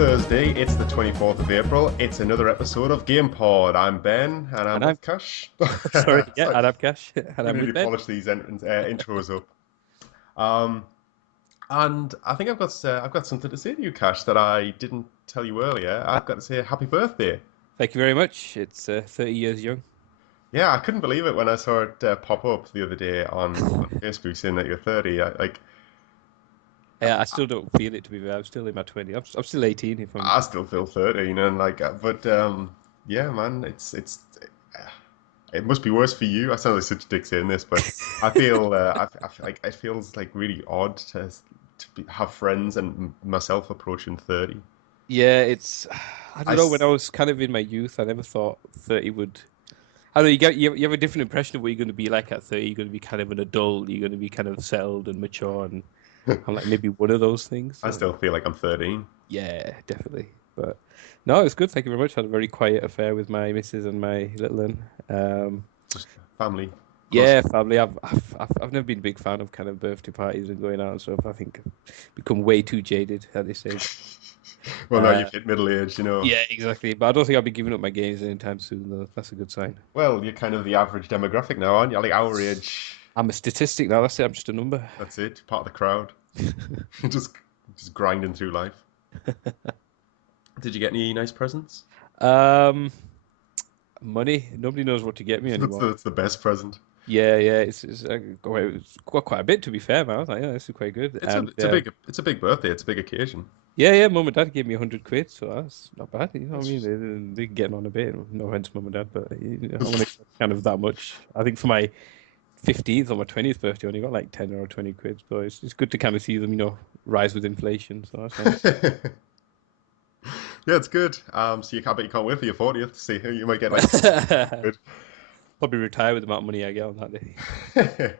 Thursday, it's the 24th of April. It's another episode of Gamepod. I'm Ben, and I'm And I'm with Kash. sorry, yeah, Sorry, and I'm Cash, and we I'm need with to Ben. polish these intros up. Um, and I think I've got something to say to you, Kash, that I didn't tell you earlier. I've got to say happy birthday. Thank you very much. It's 30 years young. Yeah, I couldn't believe it when I saw it pop up the other day on Facebook saying that you're 30. Yeah, I still don't feel it to be fair. I'm still in my 20s. I'm still 18 if I'm. I still feel 13, and yeah, man, it must be worse for you. I sound like such a dick saying this, but I feel I feel like it feels like really odd have friends and myself approaching 30. Yeah, it's. I I don't know. When I s- was kind of in my youth, I never thought 30 would. I don't know. You have a different impression of what you're going to be like at 30. You're going to be kind of an adult. You're going to be kind of settled and mature, and I'm like maybe one of those things. I So still feel like I'm 13. yeah, definitely. But no, it's good. Thank you very much. I had a very quiet affair with my missus and my little one. Just family, close. Yeah, family. I've never been a big fan of kind of birthday parties and going out and stuff. I think I've become way too jaded at this age. Well, now Uh, you've hit middle age, you know. yeah, exactly. But I don't think I'll be giving up my games anytime soon, though. That's a good sign. Well, you're kind of the average demographic now, aren't you? Like our age. I'm a statistic now. That's it. I'm just a number. That's it. Part of the crowd. just just grinding through life. Did you get any nice presents? Um, money. Nobody knows what to get me That's anymore. the best present. Yeah. It's got quite a bit to be fair, man. I was like, yeah, this is quite good. It's a And it's a big it's a big birthday. It's a big occasion. yeah, mum and dad gave me 100 quid, so that's not bad. You know what I That's mean? They're getting on a bit. No offense, mum and dad, but I want to kind of that much. I think for my 15th or my 20th birthday, I only got like 10 or 20 quid, but it's good to kind of see them, rise with inflation. So that's nice. just yeah, it's good. So I bet you can't wait for your 40th to see who you might get like good. Probably retire with the amount of money I get on that day.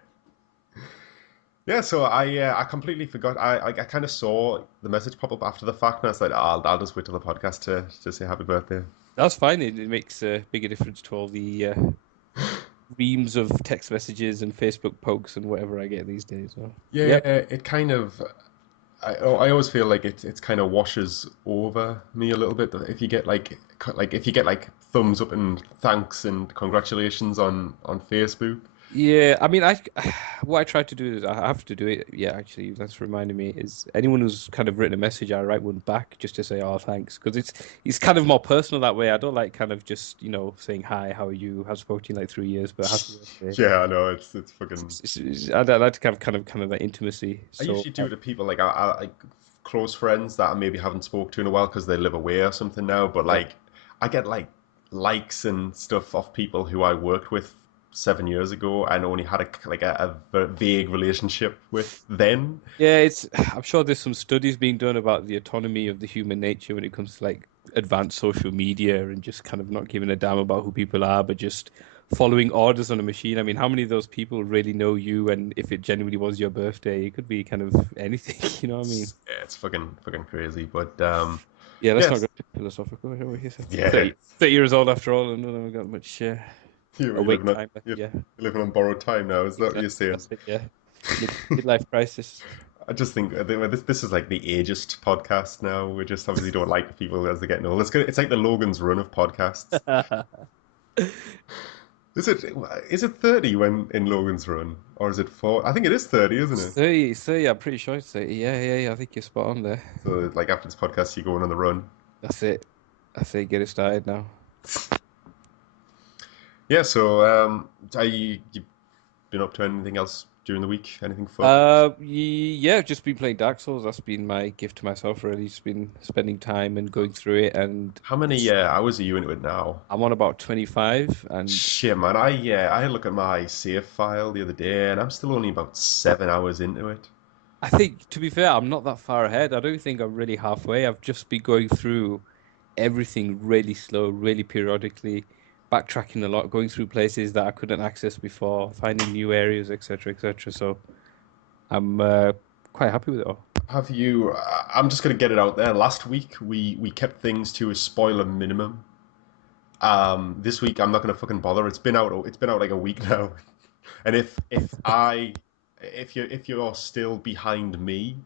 Yeah, so I completely forgot. I kind of saw the message pop up after the fact, and I was like, I'll just wait till the podcast to say happy birthday. That's fine. It makes a bigger difference to all the reams of text messages and Facebook pokes and whatever I get these days. So, Yeah, yep. it kind of. I always feel like it's kind of washes over me a little bit. If you get if you get like thumbs up and thanks and congratulations on Facebook. Yeah, I mean, what I try to do is I have to do it. Yeah, actually, that's reminding me is anyone who's kind of written a message, I write one back just to say, "Oh, thanks," because it's kind of more personal that way. I don't like kind of just saying, "Hi, how are you? I've spoken to you in like 3 years, but happy birthday." Yeah, I know it's fucking. I like to kind of that intimacy. I So usually do it to people like close friends that I maybe haven't spoke to in a while because they live away or something now. But yeah, like I get like likes and stuff off people who I worked with 7 years ago and only had a vague relationship with then. yeah, it's. I'm sure there's some studies being done about the autonomy of the human nature when it comes to like advanced social media and just kind of not giving a damn about who people are, but just following orders on a machine. I mean, how many of those people really know you? And if it genuinely was your birthday, it could be kind of anything. You know what I mean? Yeah, it's fucking crazy. But Yeah, let's not yes, go too philosophical. Shall we? yeah, 30 years old after all, and I haven't got much you're awake living on time left. you're Yeah, living on borrowed time now. Is that what you're exactly. saying? That's it. Yeah, midlife crisis. I just think this is like the ageist podcast now. We just obviously don't like people as they're getting old. It's like the Logan's Run of podcasts. Is it 30 when in Logan's Run, or is it 4? I think it is 30, isn't It's it? 30, it's 30, I'm pretty sure it's 30. Yeah. I think you're spot on there. So like after this podcast, you're going on the run. That's it. That's it. Get it started now. Yeah. So you been up to anything else during the week? Anything fun? Yeah, I've just been playing Dark Souls. That's been my gift to myself, really. Just been spending time and going through it, and How many it's hours are you into it now? I'm on about 25, and Shit, man. I had a look at my save file the other day, and I'm still only about 7 hours into it. I think, to be fair, I'm not that far ahead. I don't think I'm really halfway. I've just been going through everything really slow, really periodically, backtracking a lot, going through places that I couldn't access before, finding new areas, etc., etc. So I'm quite happy with it all. Have you? I'm just gonna get it out there. Last week we kept things to a spoiler minimum. This week I'm not gonna fucking bother. It's been out. It's been out like a week now. And if you're still behind me,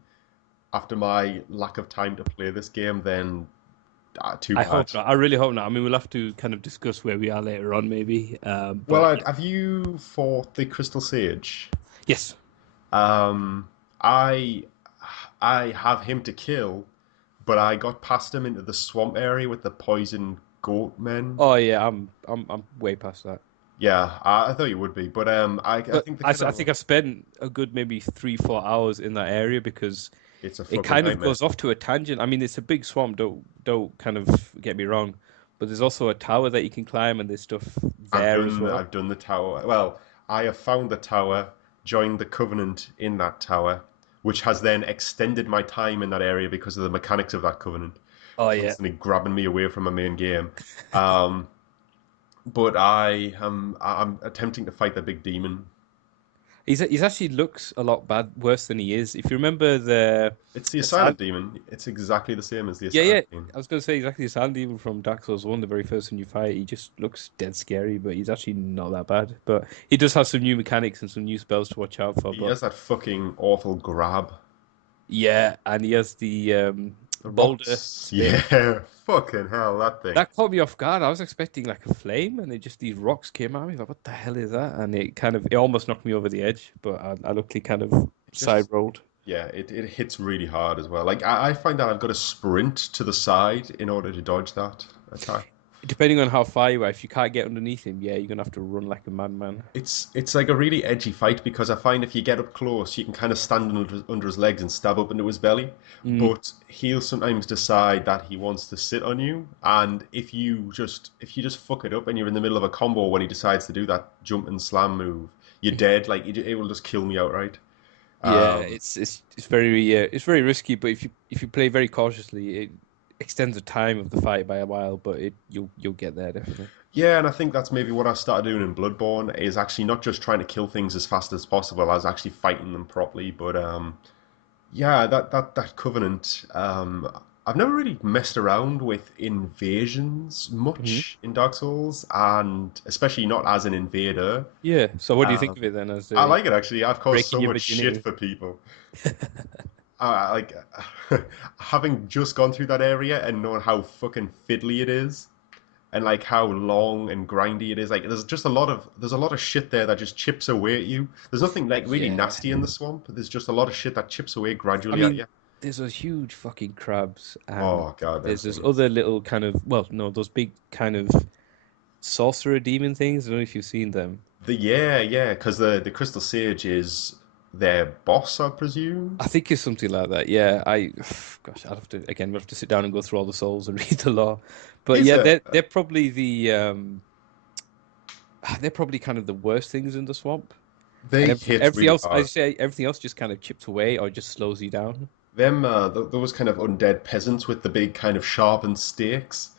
after my lack of time to play this game, then too I bad. hope not. I really hope not. I mean, we'll have to kind of discuss where we are later on, maybe. Well, But have you fought the Crystal Sage? yes. Um, I I have him to kill, but I got past him into the swamp area with the poison goat men. Oh yeah, I'm way past that. Yeah, I thought you would be, but I But think the kind I of think I spent a good maybe 3 4 hours in that area because it's a it fucking kind of nightmare. goes off to a tangent. I mean, it's a big swamp. Don't kind of get me wrong, but there's also a tower that you can climb, and there's stuff there as well. I've done the tower. Well, I have found the tower, joined the Covenant in that tower, which has then extended my time in that area because of the mechanics of that Covenant, Oh yeah. constantly grabbing me away from my main game. Um, but I'm attempting to fight the big demon. He's actually looks a lot bad worse than he is. If you remember It's the the sand, Silent Demon. It's exactly the same as the yeah, Silent yeah. Demon. I was gonna say exactly the sand even from Dark Souls 1, the very first one you fight. He just looks dead scary, but he's actually not that bad. But he does have some new mechanics and some new spells to watch out for. He But has that fucking awful grab. yeah, and he has the The boulder rocks. spit. Yeah, fucking hell, that thing. That caught me off guard. I was expecting like a flame, and it just these rocks came at me. Like, what the hell is that? And it almost knocked me over the edge, but I luckily kind of side Just rolled. yeah, it hits really hard as well. Like I find that I've got to sprint to the side in order to dodge that attack. Depending on how far you are, if you can't get underneath him, yeah, you're gonna have to run like a madman. It's like a really edgy fight because I find if you get up close, you can kind of stand under his legs and stab up into his belly. Mm, But he'll sometimes decide that he wants to sit on you, and if you just fuck it up and you're in the middle of a combo when he decides to do that jump and slam move, you're mhm. dead. Like it will just kill me outright. Yeah, Um, it's very risky, but if you play very cautiously, it extends the time of the fight by a while, but you'll get there definitely. Yeah, and I think that's maybe what I started doing in Bloodborne is actually not just trying to kill things as fast as possible, I was actually fighting them properly. But yeah, that Covenant, I've never really messed around with invasions Hmm. much in Dark Souls, and especially not as an invader. Yeah. So what do you think Um, of it then as I a like it actually. I've caused breaking so your much shit virginity? for people. Like having just gone through that area and knowing how fucking fiddly it is and like how long and grindy it is. Like there's a lot of shit there that just chips away at you. There's nothing like really Yeah. nasty in the swamp. There's just a lot of shit that chips away I gradually at mean, you. there's those huge fucking crabs, and Oh god, them there's this things. other little kind of, well, no, those big kind of sorcerer demon things. I don't know if you've seen them. Yeah, because the Crystal Sage is their boss, I presume. I think it's something like that. Yeah, gosh, I'd have to again, we'll have to sit down and go through all the souls and read the law. But Is yeah, it? they're probably the they're probably kind of the worst things in the swamp. And They hit everything really else, I hard. say, everything else just kind of chips away or just slows you down. Them those kind of undead peasants with the big kind of sharpened stakes.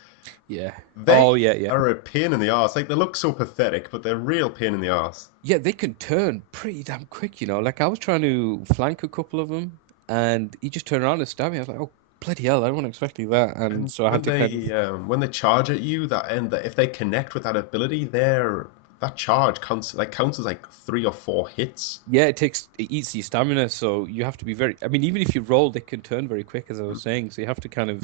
Yeah. They Oh yeah, yeah. are a pain in the arse. Like they look so pathetic, but they're a real pain in the arse. Yeah, they can turn pretty damn quick, you know. Like I was trying to flank a couple of them, and he just turned around and stabbed me. I was like, "Oh, bloody hell! I wasn't expecting that." And And so I had to kind of, when they charge at you, if they connect with that ability, that charge counts as like 3 or 4 hits. yeah, it eats your stamina, so you have to be very. I mean, even if you roll, they can turn very quick, as I was saying. So you have to kind of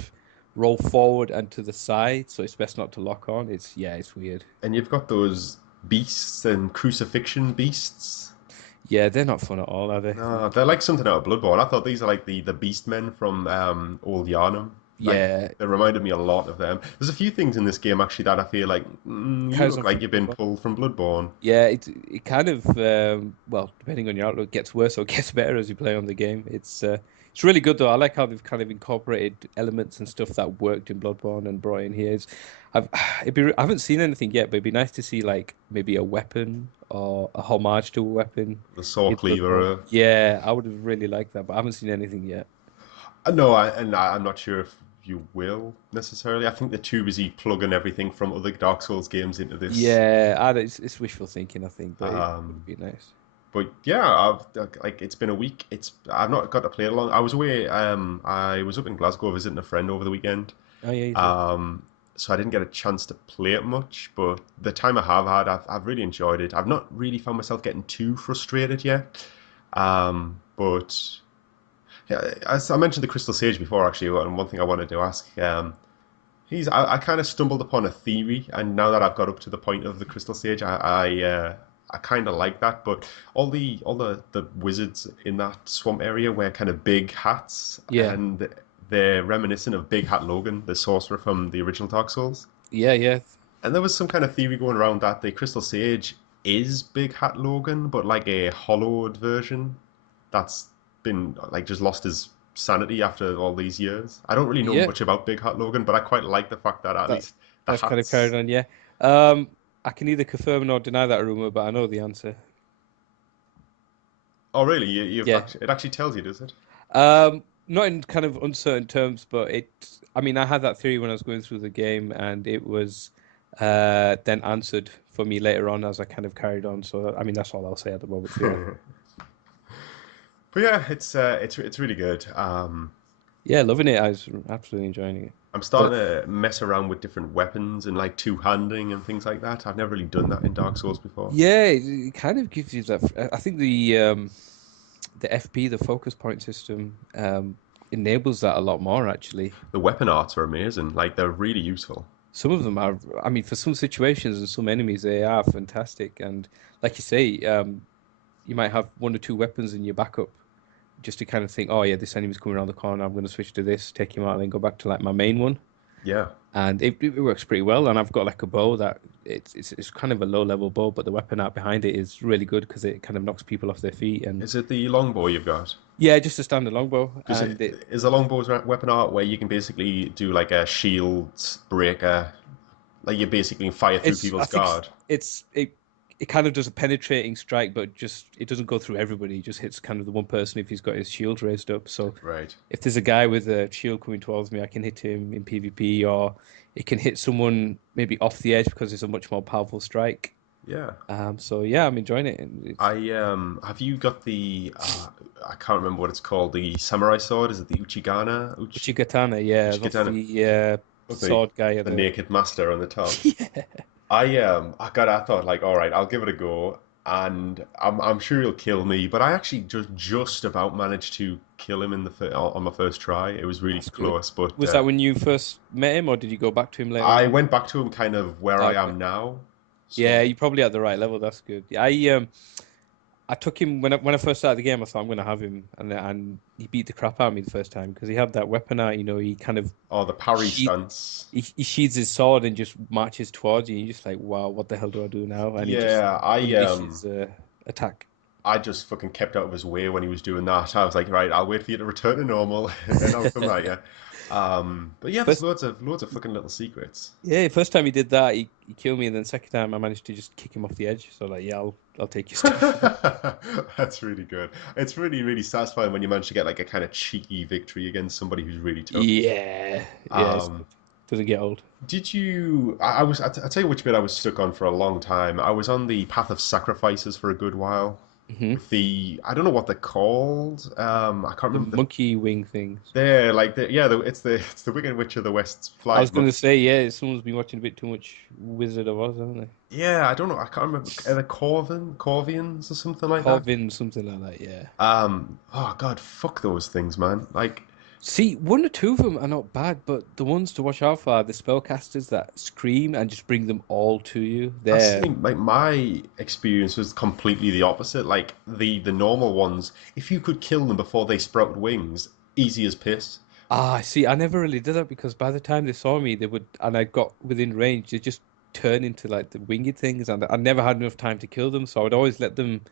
roll forward and to the side, so it's best not to lock on. It's weird. And you've got those beasts and crucifixion beasts. Yeah, they're not fun at all, are they? No, Like, they're like something out of Bloodborne. I thought these are like the beast men from Old Yarnum. Like yeah, they reminded me a lot of them. There's a few things in this game actually that I feel like you carries look on like from you've been Bloodborne. pulled from Bloodborne. Yeah, it kind of well, depending on your outlook, gets worse or gets better as you play on the game. It's really good though. I like how they've kind of incorporated elements and stuff that worked in Bloodborne and brought in here. I've I haven't seen anything yet, but it'd be nice to see like maybe a weapon or a homage to a weapon The Saw in Bloodborne. Cleaver. Yeah, I would have really liked that, but I haven't seen anything yet. No, I'm not sure if you will necessarily. I think they're too busy plugging everything from other Dark Souls games into this. Yeah, it's wishful thinking, I think, but it would Um, be nice. but yeah, it's been a week. I've not got to play it long. I was away. I was up in Glasgow visiting a friend over the weekend. Oh yeah, you said. Um, so I didn't get a chance to play it much. But the time I have had, I've really enjoyed it. I've not really found myself getting too frustrated yet. But as I mentioned the Crystal Sage before, actually, and one thing I wanted to ask, I kind of stumbled upon a theory, and now that I've got up to the point of the Crystal Sage, I kind of like that. But all the wizards in that swamp area wear kind of big hats, Yeah, and they're reminiscent of Big Hat Logan, the sorcerer from the original Dark Souls. yeah, yeah, And there was some kind of theory going around that the Crystal Sage is Big Hat Logan, but like a hollowed version that's been like just lost his sanity after all these years. I don't really know yeah. much about Big Hat Logan, but I quite like the fact that at That least the that's kind of carried hats. on. Yeah. Um, I can neither confirm nor deny that rumor, but I know the answer. Oh, really? You've Yeah. actually it actually tells you, does it? Not in kind of uncertain terms, but I mean, I had that theory when I was going through the game, and it was then answered for me later on as I kind of carried on. So, I mean, that's all I'll say at the moment for you. But yeah, it's really good. Yeah, loving it. I was absolutely enjoying it. I'm But starting to mess around with different weapons and like two-handing and things like that. I've never really done that in Dark Souls before. yeah, it kind of gives you that. I think the FP, the focus point system, enables that a lot more actually. The weapon arts are amazing. Like they're really useful. Some of them are, I mean, for some situations and some enemies, they are fantastic. And like you say, you might have one or two weapons in your backup just to kind of think, oh yeah, this enemy's coming around the corner. I'm going to switch to this, take him out, and then go back to like my main one. Yeah. And it works pretty well. And I've got like a bow that it's kind of a low level bow, but the weapon art behind it is really good because it kind of knocks people off their feet. And Is it the longbow you've got? yeah, just a standard longbow, Because and it is a longbow's weapon art where you can basically do like a shield breaker, like you basically fire through it's I people's think guard. it kind of does a penetrating strike, but just it doesn't go through everybody. It just hits kind of the one person if he's got his shield raised up. So Right. if there's a guy with a shield coming towards me, I can hit him in PvP, or it can hit someone maybe off the edge because it's a much more powerful strike. Yeah. So yeah, I'm enjoying it. And it's I have you got the I can't remember what it's called, the samurai sword, is it the Uchigatana, yeah, that's Uchikatana, the with sword guy at the the naked master on the top. yeah. I thought like, all right, I'll give it a go, and I'm sure he'll kill me, but I actually just about managed to kill him in on my first try. It was really That's good. close, but Was that when you first met him, or did you go back to him later I on? went back to him kind of where I Okay. am now. Yeah, So, you're probably at the right level. That's good. I took him when I first started the game. I thought I'm gonna have him, and he beat the crap out of me the first time because he had that weapon out. You know, he kind of oh, the parry she stance. he sheathes his sword and just marches towards you. And you're just like, wow, what the hell do I do now? And he just Yeah, unleashes attack. I just fucking kept out of his way when he was doing that. I was like, right, I'll wait for you to return to normal, and then I'll come at you. But yeah, there's First, loads of fucking little secrets. yeah, first time he did that, he killed me, and then second time I managed to just kick him off the edge. So like, yeah, I'll take your stuff. That's really good. It's really satisfying when you manage to get like a kind of cheeky victory against somebody who's really tough. Yeah, yeah, it's Um, good. Doesn't get old. did you? I'll tell you which bit I was stuck on for a long time. I was on the path of sacrifices for a good while. Hmm. With I don't know what they're called. I can't The remember the. monkey wing things. They're like yeah, it's the Wicked Witch of the West's I flying was going to monks. say, yeah, someone's been watching a bit too much Wizard of Oz, haven't they? Yeah, I don't know. I can't remember. Are they Corvians or something like that? Corvin, something like that, yeah. Oh God, fuck those things, man. Like See, one or two of them are not bad, but the ones to watch out for are the spellcasters that scream and just bring them all to you. that's They're like my experience was completely the opposite. Like the normal ones, if you could kill them before they sprout wings, easy as piss. see, I never really did that because by the time they saw me, they would, and I got within range, they just turn into like the winged things, and I never had enough time to kill them, so I would always let them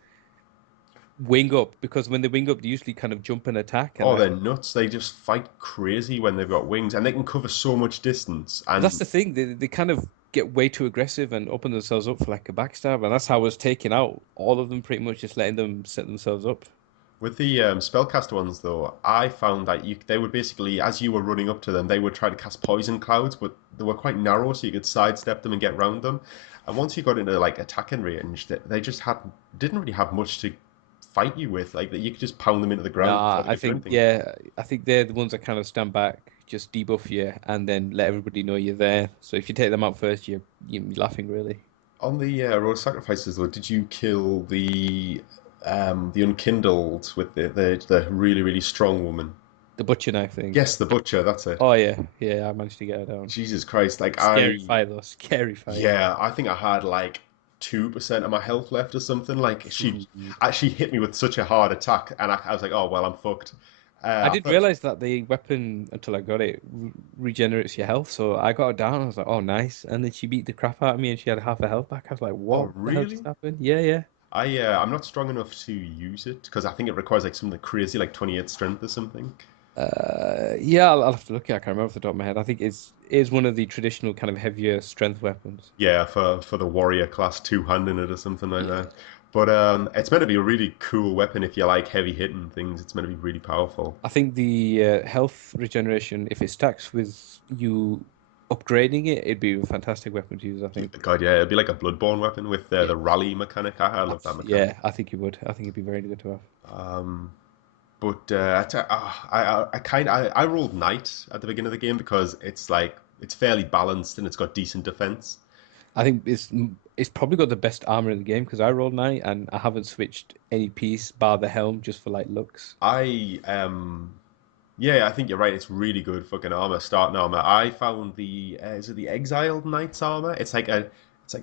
wing up because when they wing up, they usually kind of jump and attack, and Oh, they're nuts. They just fight crazy when they've got wings, and they can cover so much distance. but that's And the thing, they kind of get way too aggressive and open themselves up for like a backstab, and that's how I was taking out all of them pretty much, just letting them set themselves up. with the spellcaster ones, though, I found that they would basically, as you were running up to them, they would try to cast poison clouds, but they were quite narrow, so you could sidestep them and get round them. And once you got into like attacking range, they just didn't really have much to fight you with. Like that, you could just pound them into the ground before Nah, they I could do think anything. yeah, I think they're the ones that kind of stand back, just debuff you, and then let everybody know you're there. So if you take them out first, you're laughing really. On the road sacrifices, though, did you kill the? the Unkindled with the really really strong woman. The butcher knife thing. Yes, the butcher. That's it. Oh yeah, yeah, I managed to get her down. Jesus Christ! Like Scary fight though, scary fight. yeah, I think I had like 2% of my health left or something. Like she Ooh. actually hit me with such a hard attack, and I was like, oh well, I'm fucked. I I didn't thought, realize that the weapon until I got it regenerates your health. So I got her down. I was like, "Oh, nice!" And then she beat the crap out of me, and she had half her health back. I was like, oh "What the hell just really? happened?" Yeah, yeah. I'm not strong enough to use it because I think it requires like something crazy, like 28 strength or something. Yeah, I'll have to look at it. I can't remember off the top of my head. I think it is one of the traditional kind of heavier strength weapons. Yeah, for the warrior class two-handing it or something like Yeah. that. But it's meant to be a really cool weapon if you like heavy hitting things. It's meant to be really powerful. I think the health regeneration, if it stacks with you upgrading it, it'd be a fantastic weapon to use, I think. God, yeah, it'd be like a bloodborne weapon with Yeah. the rally mechanic. I love that mechanic. Yeah, I think you would. I think it'd be very good to have. Um, but I rolled knight at the beginning of the game because it's fairly balanced and it's got decent defense. I think it's probably got the best armor in the game because I rolled knight and I haven't switched any piece bar the helm just for like looks. I Yeah, I think you're right. It's really good fucking armor, starting armor. I found the is it the Exiled Knight's armor? It's like a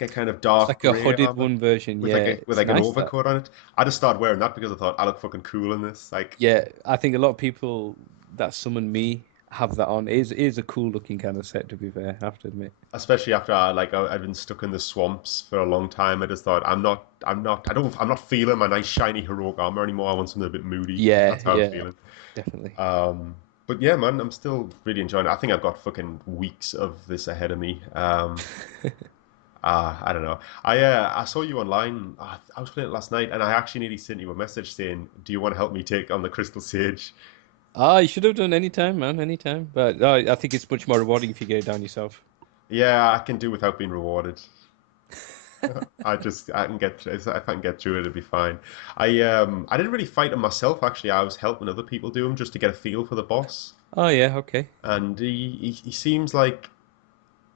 kind of It's dark like a grey hooded armor one version. with Yeah, with it's like an nice that. overcoat on it. I just started wearing that because I thought I look fucking cool in this. Like Yeah, I think a lot of people that summon me have that on. It is a cool looking kind of set to be fair, I have to admit. especially after I've been stuck in the swamps for a long time. I just thought I'm not feeling my nice shiny heroic armor anymore. I want something a bit moody. Yeah, That's how I'm yeah, feeling. definitely. But yeah, man, I'm still really enjoying it. I think I've got fucking weeks of this ahead of me. I don't know. I saw you online. I was playing it last night, and I actually nearly sent you a message saying, "Do you want to help me take on the Crystal Sage?" Ah, you should have done any time, man, any time. But I think it's much more rewarding if you get it down yourself. Yeah, I can do without being rewarded. I can get if I can get through it, it'll be fine. I didn't really fight him myself. Actually, I was helping other people do him just to get a feel for the boss. Oh yeah, okay. And he seems like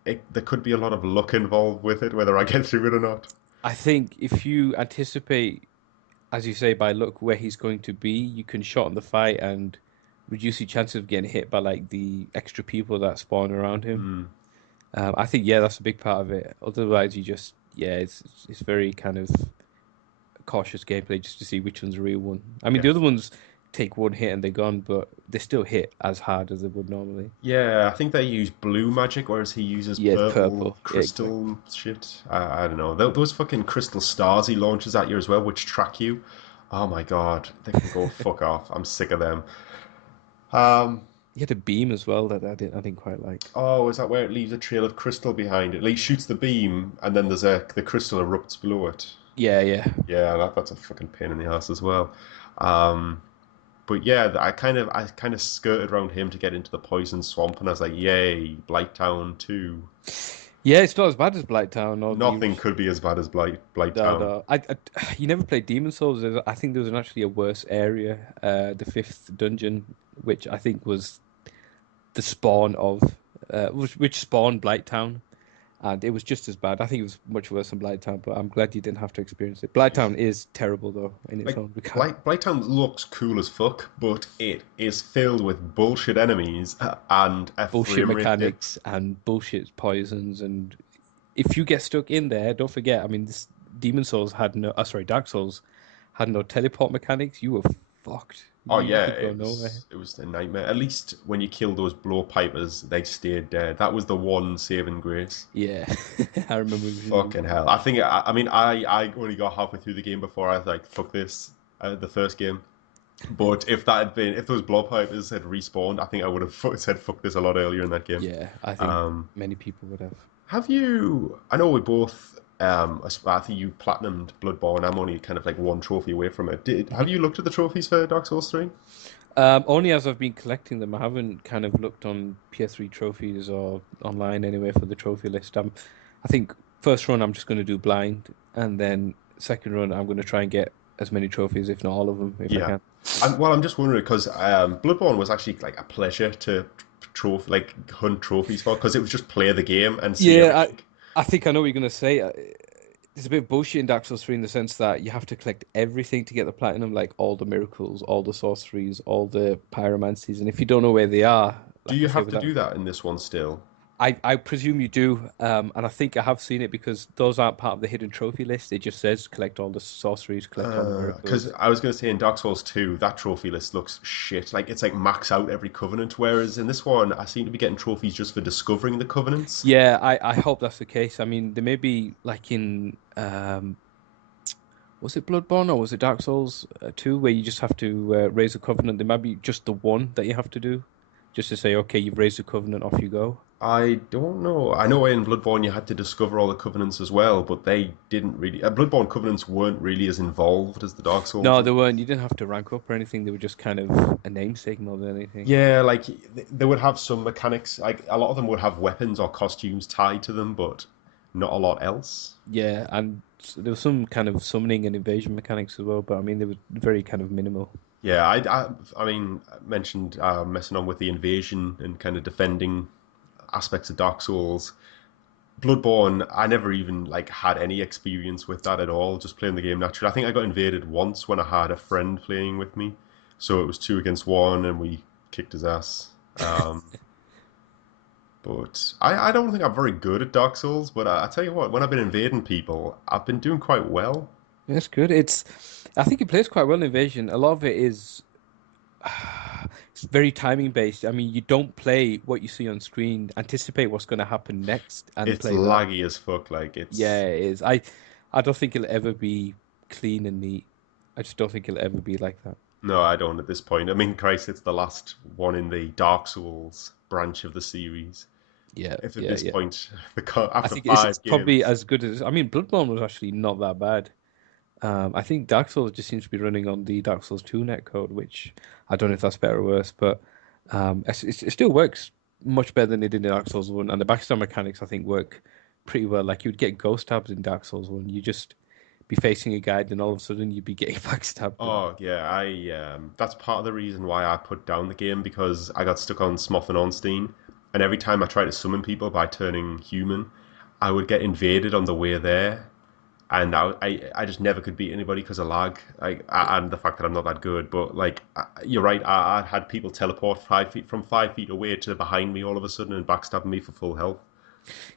there could be a lot of luck involved with it, whether I get through it or not. I think if you anticipate, as you say, by luck where he's going to be, you can shorten the fight and reduce your chances of getting hit by like the extra people that spawn around him. Hmm. I think yeah, that's a big part of it. Otherwise, you just yeah, it's very kind of cautious gameplay just to see which one's a real one. I mean, Yeah. the other ones take one hit and they're gone, but they still hit as hard as they would normally. Yeah, I think they use blue magic, whereas he uses Yeah, it's purple purple. Yeah, exactly. crystal shit. I don't know. Those fucking crystal stars he launches at you as well, which track you. Oh my God, they can go fuck off. I'm sick of them. Um, He had a beam as well that I didn't quite like. oh, is that where it leaves a trail of crystal behind it? Like, he shoots the beam, and then the crystal erupts below it. Yeah, yeah. Yeah, that's a fucking pain in the ass as well. Um, but yeah, I kind of skirted around him to get into the poison swamp, and I was like, "Yay, Blighttown 2." Yeah, it's not as bad as Blighttown or the Nothing original. could be as bad as No, Blighttown. no. You never played Demon Souls. I think there was actually a worse area, the fifth dungeon, which I think was the spawn of, which spawned Blighttown, and it was just as bad. I think it was much worse than Blighttown, but I'm glad you didn't have to experience it. Blighttown is terrible though in its Like own regard. Blighttown looks cool as fuck, but it is filled with bullshit enemies and a Bullshit frame rate dip. mechanics and bullshit poisons, and if you get stuck in there, don't forget. I mean, this Demon Souls had no. Sorry, Dark Souls had no teleport mechanics. You were fucked. Oh You yeah, could go nowhere. it was a nightmare. At least when you killed those blowpipers, they stayed dead. That was the one saving grace. Yeah, I remember you. Fucking hell! I mean, I only got halfway through the game before I was like, "Fuck this," the first game. But if those blowpipers had respawned, I think I would have said "fuck this" a lot earlier in that game. Yeah, I think Um, many people would have. have you? I know we both. I think you platinumed Bloodborne. I'm only kind of like one trophy away from it. Have you looked at the trophies for Dark Souls 3? Only as I've been collecting them, I haven't kind of looked on PS3 trophies or online anywhere for the trophy list. I think first run I'm just going to do blind, and then second run I'm going to try and get as many trophies, if not all of them, if I Yeah. can. I'm just wondering because Bloodborne was actually like a pleasure to hunt trophies for because it was just play the game and see Yeah, everything. I think I know what you're going to say. It's a bit bullshit in Dark Souls 3 in the sense that you have to collect everything to get the platinum, like all the miracles, all the sorceries, all the pyromancies, and if you don't know where they are, Do like I you say, have to without do that in this one still? I presume you do, and I think I have seen it because those aren't part of the hidden trophy list. It just says collect all the sorceries, collect all the Because miracles. I was going to say in Dark Souls 2, that trophy list looks shit. Like it's like max out every covenant, whereas in this one, I seem to be getting trophies just for discovering the covenants. Yeah, I hope that's the case. I mean, there may be like in was it Bloodborne or was it Dark Souls 2 where you just have to raise a covenant? There might be just the one that you have to do, just to say, okay, you've raised a covenant, off you go. I don't know. I know in Bloodborne you had to discover all the covenants as well, but they didn't really. Bloodborne covenants weren't really as involved as the Dark Souls No, ones. they weren't. You didn't have to rank up or anything. They were just kind of a namesake more than anything. Yeah, like they would have some mechanics. Like a lot of them would have weapons or costumes tied to them, but not a lot else. Yeah, and there was some kind of summoning and invasion mechanics as well, but I mean, they were very kind of minimal. Yeah, I mean, I mentioned messing on with the invasion and kind of defending aspects of Dark Souls. Bloodborne, I never even like had any experience with that at all. Just playing the game naturally. I think I got invaded once when I had a friend playing with me, so it was two against one, and we kicked his ass. But I don't think I'm very good at Dark Souls. But I tell you what, when I've been invading people, I've been doing quite well. That's good. I think it plays quite well in Invasion. A lot of it is, it's very timing based. I mean, you don't play what you see on screen, anticipate what's going to happen next, and It's play that. laggy as fuck. Like Yeah, it's it is. I don't think it'll ever be clean and neat. I just don't think it'll ever be like that. no, I don't at this point. I mean, Christ, it's the last one in the Dark Souls branch of the series. Yeah, If at yeah, this yeah. point, I after think it's five probably games, as good as. I mean, Bloodborne was actually not that bad. I think Dark Souls just seems to be running on the Dark Souls 2 netcode, which I don't know if that's better or worse, but it still works much better than it did in Dark Souls 1. And the backstab mechanics, I think, work pretty well. Like you'd get ghost stabs in Dark Souls 1. You just be facing a guide, and all of a sudden you'd be getting backstabbed. And oh yeah, I that's part of the reason why I put down the game because I got stuck on Smough and Ornstein, and every time I tried to summon people by turning human, I would get invaded on the way there, and I just never could beat anybody because of lag, and the fact that I'm not that good. But like you're right, I had people teleport 5 feet from 5 feet away to behind me all of a sudden and backstabbing me for full health,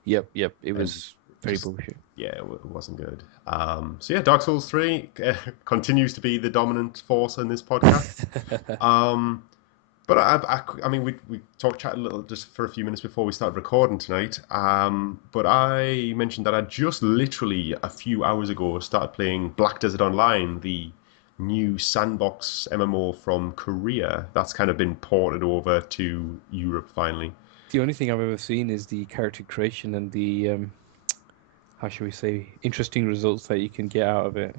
yep, yep, it and was very just bullshit. yeah, it wasn't good. So yeah, Dark Souls 3 continues to be the dominant force in this podcast. Um, but I mean, we talked chat a little just for a few minutes before we started recording tonight. But I mentioned that I just literally a few hours ago started playing Black Desert Online, the new sandbox MMO from Korea. That's kind of been ported over to Europe finally. The only thing I've ever seen is the character creation and the how should we say, interesting results that you can get out of it.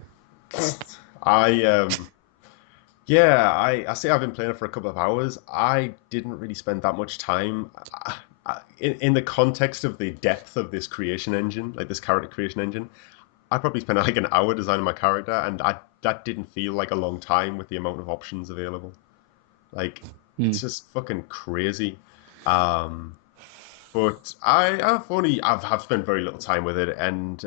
I Yeah, I say I've been playing it for a couple of hours. I didn't really spend that much time in the context of the depth of this creation engine, like this character creation engine. I probably spent like an hour designing my character, and that didn't feel like a long time with the amount of options available. Like Hmm. it's just fucking crazy. Um, but I've spent very little time with it, and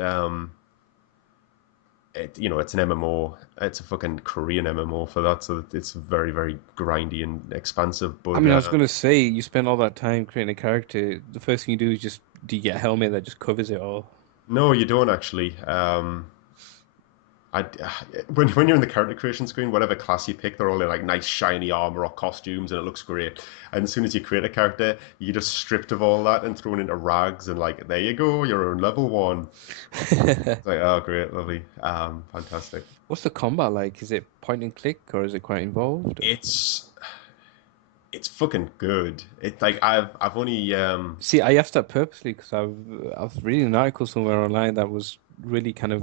it's an MMO. It's a fucking Korean MMO for that, so it's very, very grindy and expansive. I But mean, I was gonna say you spend all that time creating a character. The first thing you do is just do you get a helmet that just covers it all? no, you don't actually. I, when you're in the character creation screen, whatever class you pick, they're all in like nice shiny armor or costumes, and it looks great. And as soon as you create a character, you just stripped of all that and thrown into rags, and like there you go, you're on level one. It's like oh great, lovely, fantastic. What's the combat like? Is it point and click or is it quite involved? Or... It's it's fucking good. It's like I've only See, I asked that purposely because I was reading an article somewhere online that was really kind of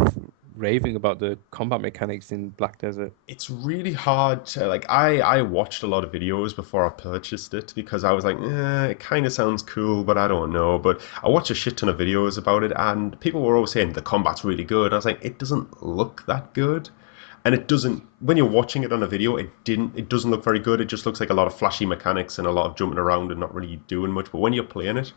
raving about the combat mechanics in Black Desert. it's really hard to like I watched a lot of videos before I purchased it because I was like, it kind of sounds cool, but I don't know. But I watched a shit ton of videos about it, and people were always saying the combat's really good. I was like, it doesn't look that good. and it doesn't. When you're watching it on a video, it doesn't look very good. It just looks like a lot of flashy mechanics and a lot of jumping around and not really doing much. But when you're playing it,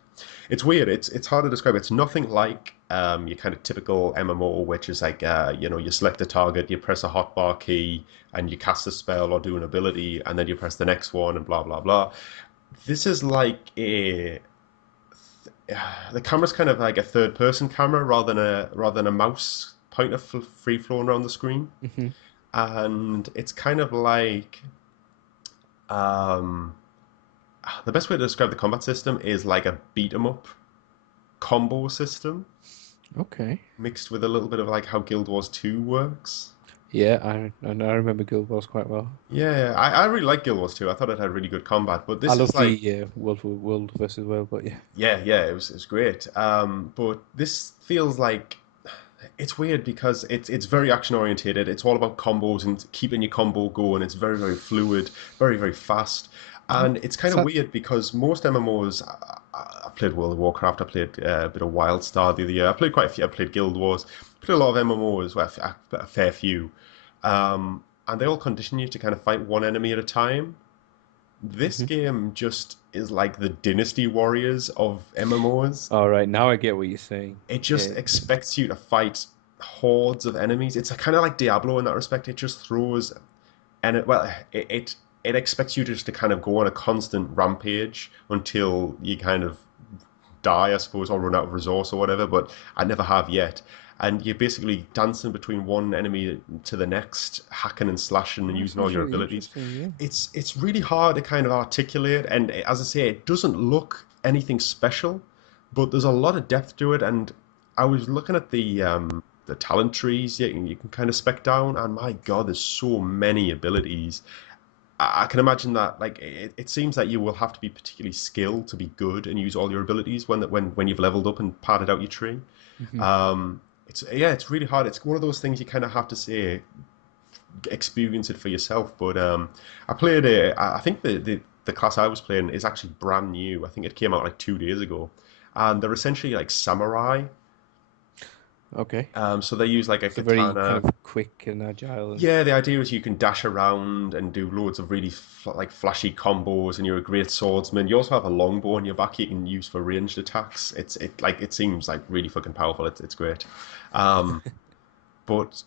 it's weird. It's hard to describe. It's nothing like your kind of typical MMO, which is like you select a target, you press a hotbar key, and you cast a spell or do an ability, and then you press the next one, and blah blah blah. This is like a the camera's kind of like a third person camera rather than a mouse pointer free flowing around the screen, Hmm. and it's kind of like um, the best way to describe the combat system is like a beat 'em up combo system Okay. mixed with a little bit of like how Guild Wars 2 works. Yeah, I remember Guild Wars quite well. Yeah, I really like Guild Wars 2. I thought it had really good combat, but I this is love like the World versus World, but yeah. yeah, it was great. But this feels like it's weird because it's very action orientated. It's all about combos and keeping your combo going. It's very very fluid, very very fast, Mm. and it's kind of So, weird because most MMOs. I played World of Warcraft. I played a bit of WildStar the other year. I played quite a few. I played Guild Wars. I played a lot of MMOs, well, a fair few, and they all condition you to kind of fight one enemy at a time. This mhm. game just is like the Dynasty Warriors of MMOs. All right, now I get what you're saying. It just Yeah. expects you to fight hordes of enemies. It's kind of like Diablo in that respect. It just throws and it expects you just to kind of go on a constant rampage until you kind of die, I suppose, or run out of resource or whatever. But I never have yet. And you're basically dancing between one enemy to the next, hacking and slashing and Oh, that using all sounds your really abilities. interesting. Yeah. It's really hard to kind of articulate, and as I say, it doesn't look anything special, but there's a lot of depth to it. And I was looking at the talent trees you can kind of spec down, and my God, there's so many abilities. I can imagine that like it seems that you will have to be particularly skilled to be good and use all your abilities when you've leveled up and padded out your tree. Hmm. It's really hard. It's one of those things you kind of have to say experience it for yourself. But I played it. I think the class I was playing is actually brand new. I think it came out like 2 days ago, and they're essentially like samurai. Okay. So they use like a So very kind katana. of quick and agile and Yeah, the idea is you can dash around and do loads of really like flashy combos, and you're a great swordsman. You also have a longbow on your back you can use for ranged attacks. It seems like really fucking powerful. It's great. Um, but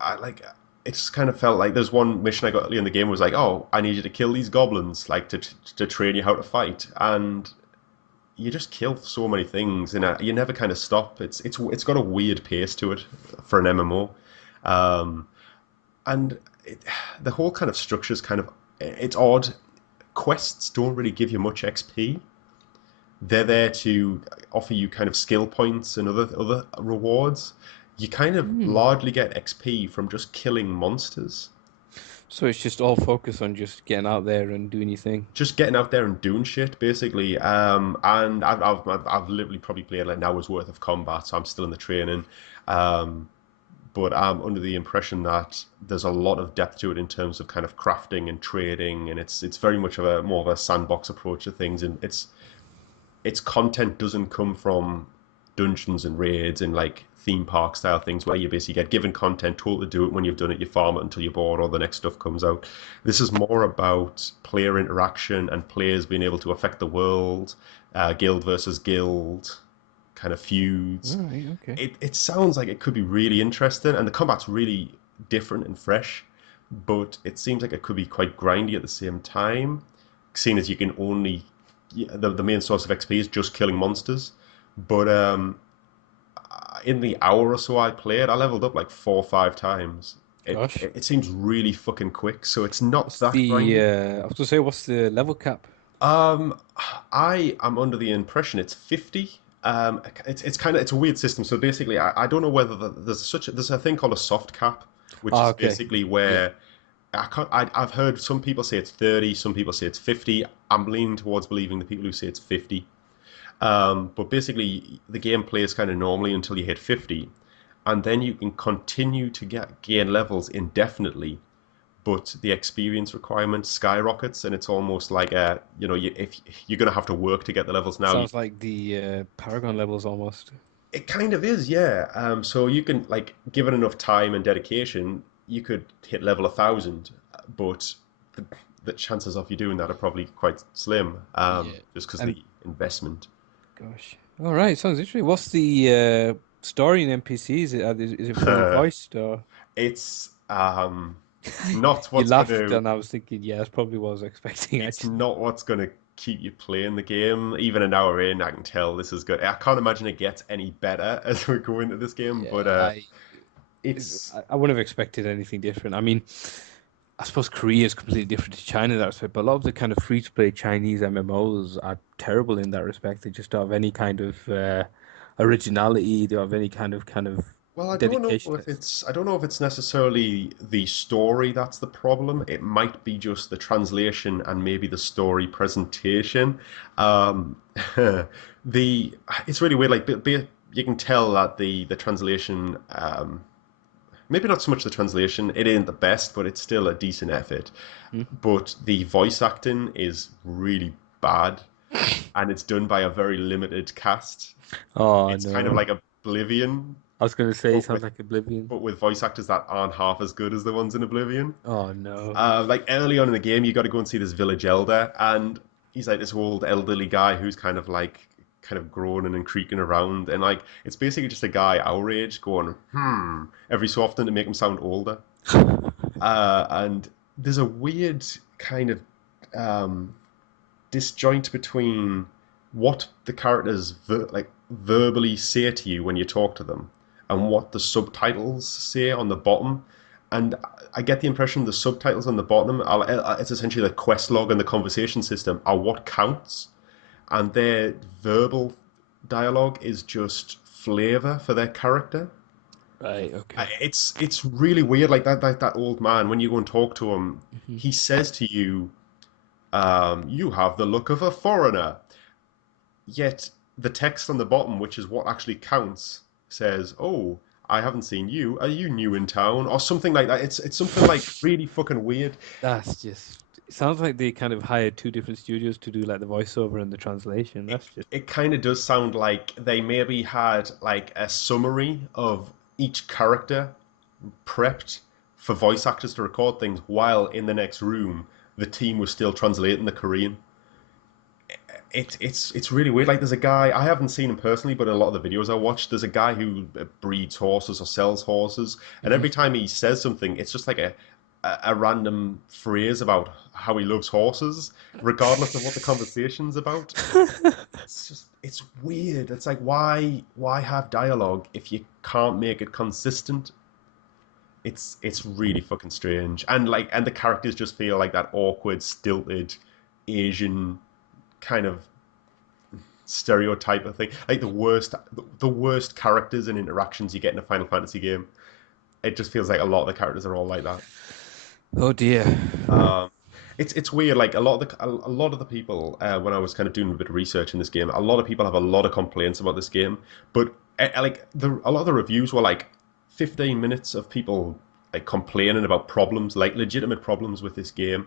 I like it just kind of felt like there's one mission I got early in the game was like, oh, I need you to kill these goblins, like to train you how to fight, and you just kill so many things, and you never kind of stop. It's got a weird pace to it for an MMO, um, and it, the whole kind of structure is kind of it's odd. Quests don't really give you much XP. They're there to offer you kind of skill points and other rewards. You kind of Hmm. largely get XP from just killing monsters, So it's just all focused on just getting out there and doing your thing. just getting out there and doing shit, basically. And I've literally probably played like an hour's worth of combat, so I'm still in the training. Um, but I'm under the impression that there's a lot of depth to it in terms of kind of crafting and trading, and it's very much of a more of a sandbox approach to things, and its content doesn't come from dungeons and raids and like theme park style things where you basically get given content, told to do it. When you've done it, you farm it until you're bored or the next stuff comes out. This is more about player interaction and players being able to affect the world, guild versus guild kind of All feuds. right, okay. It sounds like it could be really interesting, and the combat's really different and fresh, but it seems like it could be quite grindy at the same time, seeing as you can only the main source of XP is just killing monsters. But in the hour or so I played, I leveled up like 4 or 5 times. Gosh. It seems really fucking quick, so it's not What's that the grindy. I was gonna say what's the level cap? Um, I am under the impression it's 50. It's kind of it's a weird system. So basically, I don't know whether there's a thing called a soft cap, which Ah, is okay. basically Yeah. where I've heard some people say it's 30, some people say it's 50. I'm leaning towards believing the people who say it's 50. But basically, the game plays kind of normally until you hit 50, and then you can continue to gain levels indefinitely. But the experience requirement skyrockets, and it's almost like if you're gonna have to work to get the levels now. Sounds like the Paragon levels almost. It kind of is, yeah. So you can like, given enough time and dedication. you could hit level 1,000, but the, the chances of you doing that are probably quite slim, Yeah. just because And the investment. gosh. All right, sounds interesting. What's the story in NPCs? Is it fully voiced or It's not you what's going laughed to and I was thinking, yeah, that's probably what I was expecting it's actually. not what's going to keep you playing the game. Even an hour in, I can tell this is good. I can't imagine it gets any better as we go into this game, but Yeah, it's I wouldn't have expected anything different. I mean, I suppose Korea is completely different to China in that respect, but a lot of the kind of free-to-play Chinese MMOs are terrible in that respect. They just don't have any kind of originality. They don't have any kind of well, dedication. That's I don't know if it's necessarily the story that's the problem. It might be just the translation and maybe the story presentation. Um, the it's really weird. Like you can tell that the translation, maybe not so much the translation. It ain't the best, but it's still a decent effort. Mhm. But the voice acting is really bad, and it's done by a very limited cast. Oh It's kind of no. like Oblivion, I was going to say, but sounds with like Oblivion. voice actors that aren't half as good as the ones in Oblivion. Oh no. Like early on in the game, you got to go and see this village elder, and he's like this old elderly guy who's kind of groaning and creaking around, and like it's basically just a guy our age going every so often to make him sound older. And there's a weird kind of um, disjoint between what the characters verbally say to you when you talk to them and what the subtitles say on the bottom. And I get the impression the subtitles on the bottom it's essentially the quest log and the conversation system are what counts, and their verbal dialogue is just flavor for their character. Right, okay. It's really weird. Like that old man, when you go and talk to him, Mhm. he says to you, "You have the look of a foreigner." Yet the text on the bottom, which is what actually counts, says, "Oh, I haven't seen you. Are you new in town?" or something like that. It's something like really fucking weird. That's just it sounds like they kind of hired two different studios to do like the voiceover and the translation. It That's just it kind of does sound like they maybe had like a summary of each character prepped for voice actors to record things while in the next room the team was still translating the Korean. It's really weird. Like there's a guy I haven't seen him personally, but in a lot of the videos I watched, there's a guy who breeds horses or sells horses, and every Mhm. time he says something, it's just like a random phrase about how he loves horses, regardless of what the conversation's about. It's weird. It's like why have dialogue if you can't make it consistent? It's really fucking strange, and the characters just feel like that awkward, stilted Asian kind of stereotype of thing. Like the worst characters and interactions you get in a Final Fantasy game. It just feels like a lot of the characters are all like that. Oh dear. Um, it's weird. Like a lot of the people when I was kind of doing a bit of research in this game, a lot of people have a lot of complaints about this game. But like a lot of the reviews were like 15 minutes of people like complaining about problems, like legitimate problems with this game,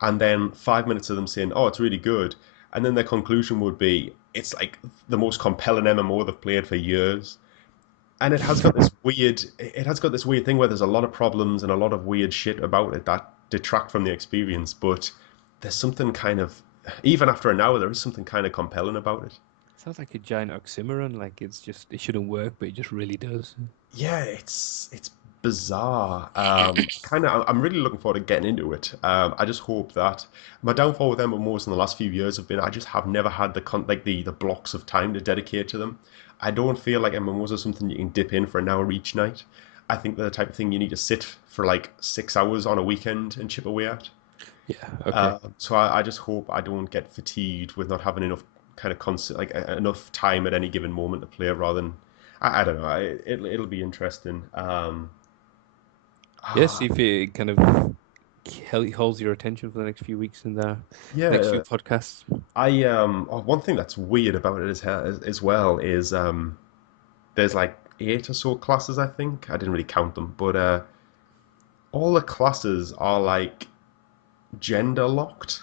and then 5 minutes of them saying, "Oh, it's really good," and then their conclusion would be, "It's like the most compelling MMO they've played for years." And it has got this weird thing where there's a lot of problems and a lot of weird shit about it that detract from the experience, but there's something kind of even after an hour there is something kind of compelling about it. Sounds like a giant oxymoron. Like it's just it shouldn't work, but it just really does. Yeah, it's bizarre. I'm really looking forward to getting into it. I just hope that my downfall with MMOs in the last few years have been I just have never had the blocks of time to dedicate to them. I don't feel like MMOs are something you can dip in for an hour each night. I think they're the type of thing you need to sit for like 6 hours on a weekend and chip away at. Yeah, okay. So I just hope I don't get fatigued with not having enough kind of enough time at any given moment to play rather than I don't know. It'll be interesting. Yeah, see Ah, if it kind of holds your attention for the next few weeks in the next few yeah. podcasts. One thing that's weird about it as well is there's like eight or so classes I think. I didn't really count them, but all the classes are like gender locked.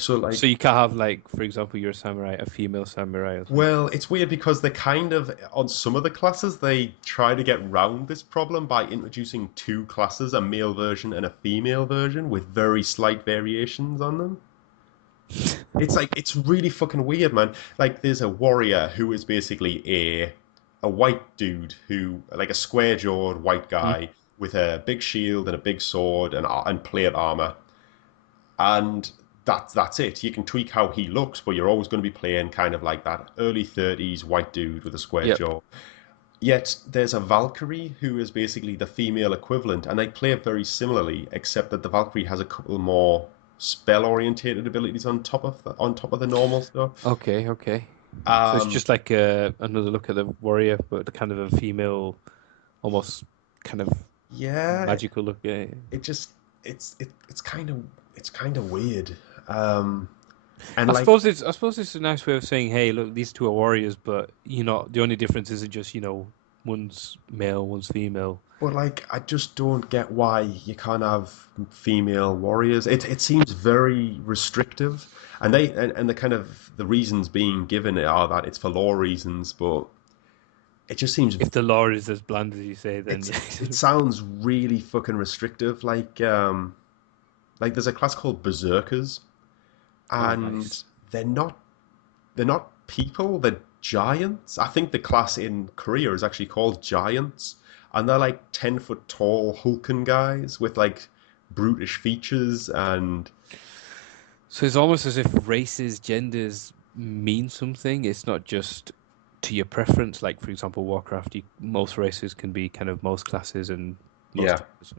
So So like, you can't have like, for example, you're a samurai, a female samurai or something. well, it's weird because they kind of, on some of the classes, they try to get round this problem by introducing two classes, a male version and a female version, with very slight variations on them. It's like, it's really fucking weird, man. Like, there's a warrior who is basically a white dude who, like a square-jawed white Mm. guy with a big shield and a big sword and plate armor. And that's it. You can tweak how he looks, but you're always going to be playing kind of like that early 30s white dude with a square Yep. jaw. Yet there's a Valkyrie who is basically the female equivalent, and they play it very similarly, except that the Valkyrie has a couple more spell-orientated abilities on top of the normal stuff. Okay, okay. So it's Um, just like another look at the warrior, but kind of a female, almost kind of yeah, magical look. Yeah, yeah. it just it's kind of weird. Um, and like I suppose it's a nice way of saying, hey, look, these two are warriors, but the only difference isn't just, one's male, one's female. But like, I just don't get why you can't have female warriors. It seems very restrictive, and the kind of the reasons being given are that it's for law reasons. But it just seems If the lore is as bland as you say, then it's yeah. it sounds really fucking restrictive. Like there's a class called Berserkers, Oh, and nice. they're not they're not people. They're giants. I think the class in Korea is actually called giants, and they're like 10 foot tall hulking guys with like brutish features and So it's almost as if races, genders mean something. It's not just to your preference. Like, for example, Warcraft, most races can be kind of most classes and most yeah. genders.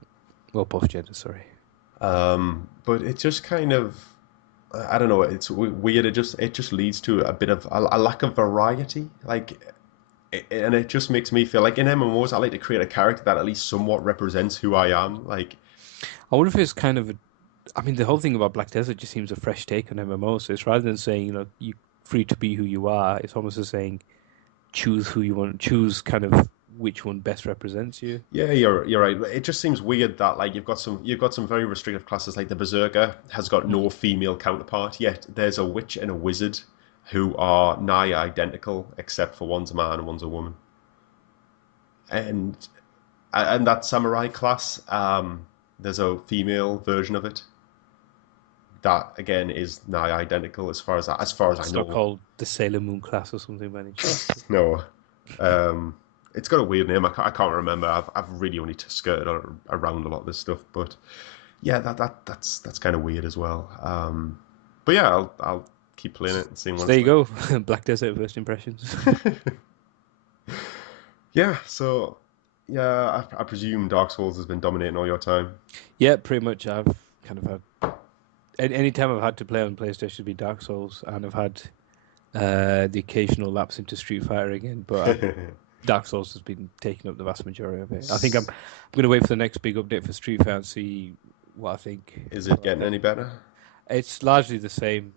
Well, both genders, sorry. But it just kind of I don't know. It's weird. It just leads to a bit of a lack of variety. And it just makes me feel like in MMOs, I like to create a character that at least somewhat represents who I am. Like, I wonder if it's kind of I mean, the whole thing about Black Desert just seems a fresh take on MMOs. So it's rather than saying, you free to be who you are, it's almost as saying choose who you want, choose kind of which one best represents you. yeah, you're right. It just seems weird that like you've got some very restrictive classes. Like the Berserker has got no Mm. female counterpart, yet there's a witch and a wizard who are nigh identical, except for one's a man and one's a woman. And that samurai class, there's a female version of it that again is nigh identical as far as I It's not know. called the Sailor Moon class or something by any chance. No, um, it's got a weird name. I can't remember. I've really only skirted around a lot of this stuff, but yeah, that's kind of weird as well. But yeah, I'll keep playing it and seeing So what there it's you like. go, Black Desert first impressions. Yeah, so yeah, I presume Dark Souls has been dominating all your time. Yeah, pretty much. I've kind of had any time I've had to play on PlayStation has been Dark Souls, and I've had the occasional lapse into Street Fighter again, but Dark Souls has been taking up the vast majority of it. I think I'm going to wait for the next big update for Street Fighter and see what I think. Is it But getting any better? it's largely the same.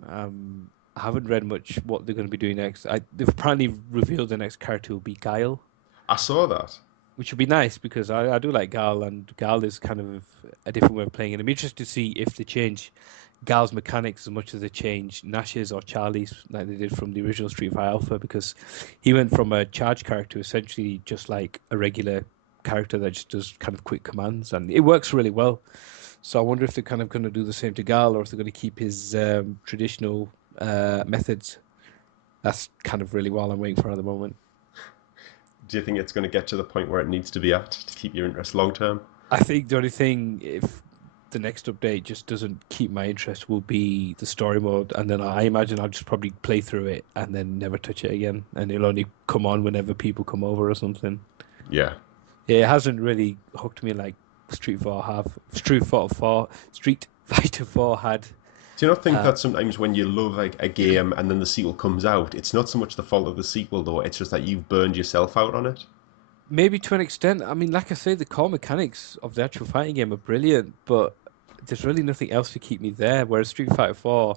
I haven't read much what they're going to be doing next. They've apparently revealed the next character will be Guile, I saw that. which would be nice because I do like Guile, and Guile is kind of a different way of playing. And I'm interested to see if they change Guile's mechanics as much as they change Nash's or Charlie's, like they did from the original Street Fighter Alpha, because he went from a charge character essentially just like a regular character that just does kind of quick commands, and it works really well. So I wonder if they're kind of going to do the same to Guile, or if they're going to keep his traditional methods. That's kind of really what I'm waiting for at the moment. Do you think it's going to get to the point where it needs to be at to keep your interest long term? I think the only thing, if the next update just doesn't keep my interest, will be the story mode, and then I imagine I'll just probably play through it and then never touch it again, and it'll only come on whenever people come over or something. Yeah. It hasn't really hooked me like Street Fighter 4 had. Do you not think Uh, that sometimes when you love like a game and then the sequel comes out, it's not so much the fault of the sequel though, it's just that you've burned yourself out on it? Maybe to an extent. I mean, like I say, the core mechanics of the actual fighting game are brilliant, but there's really nothing else to keep me there. Whereas Street Fighter 4,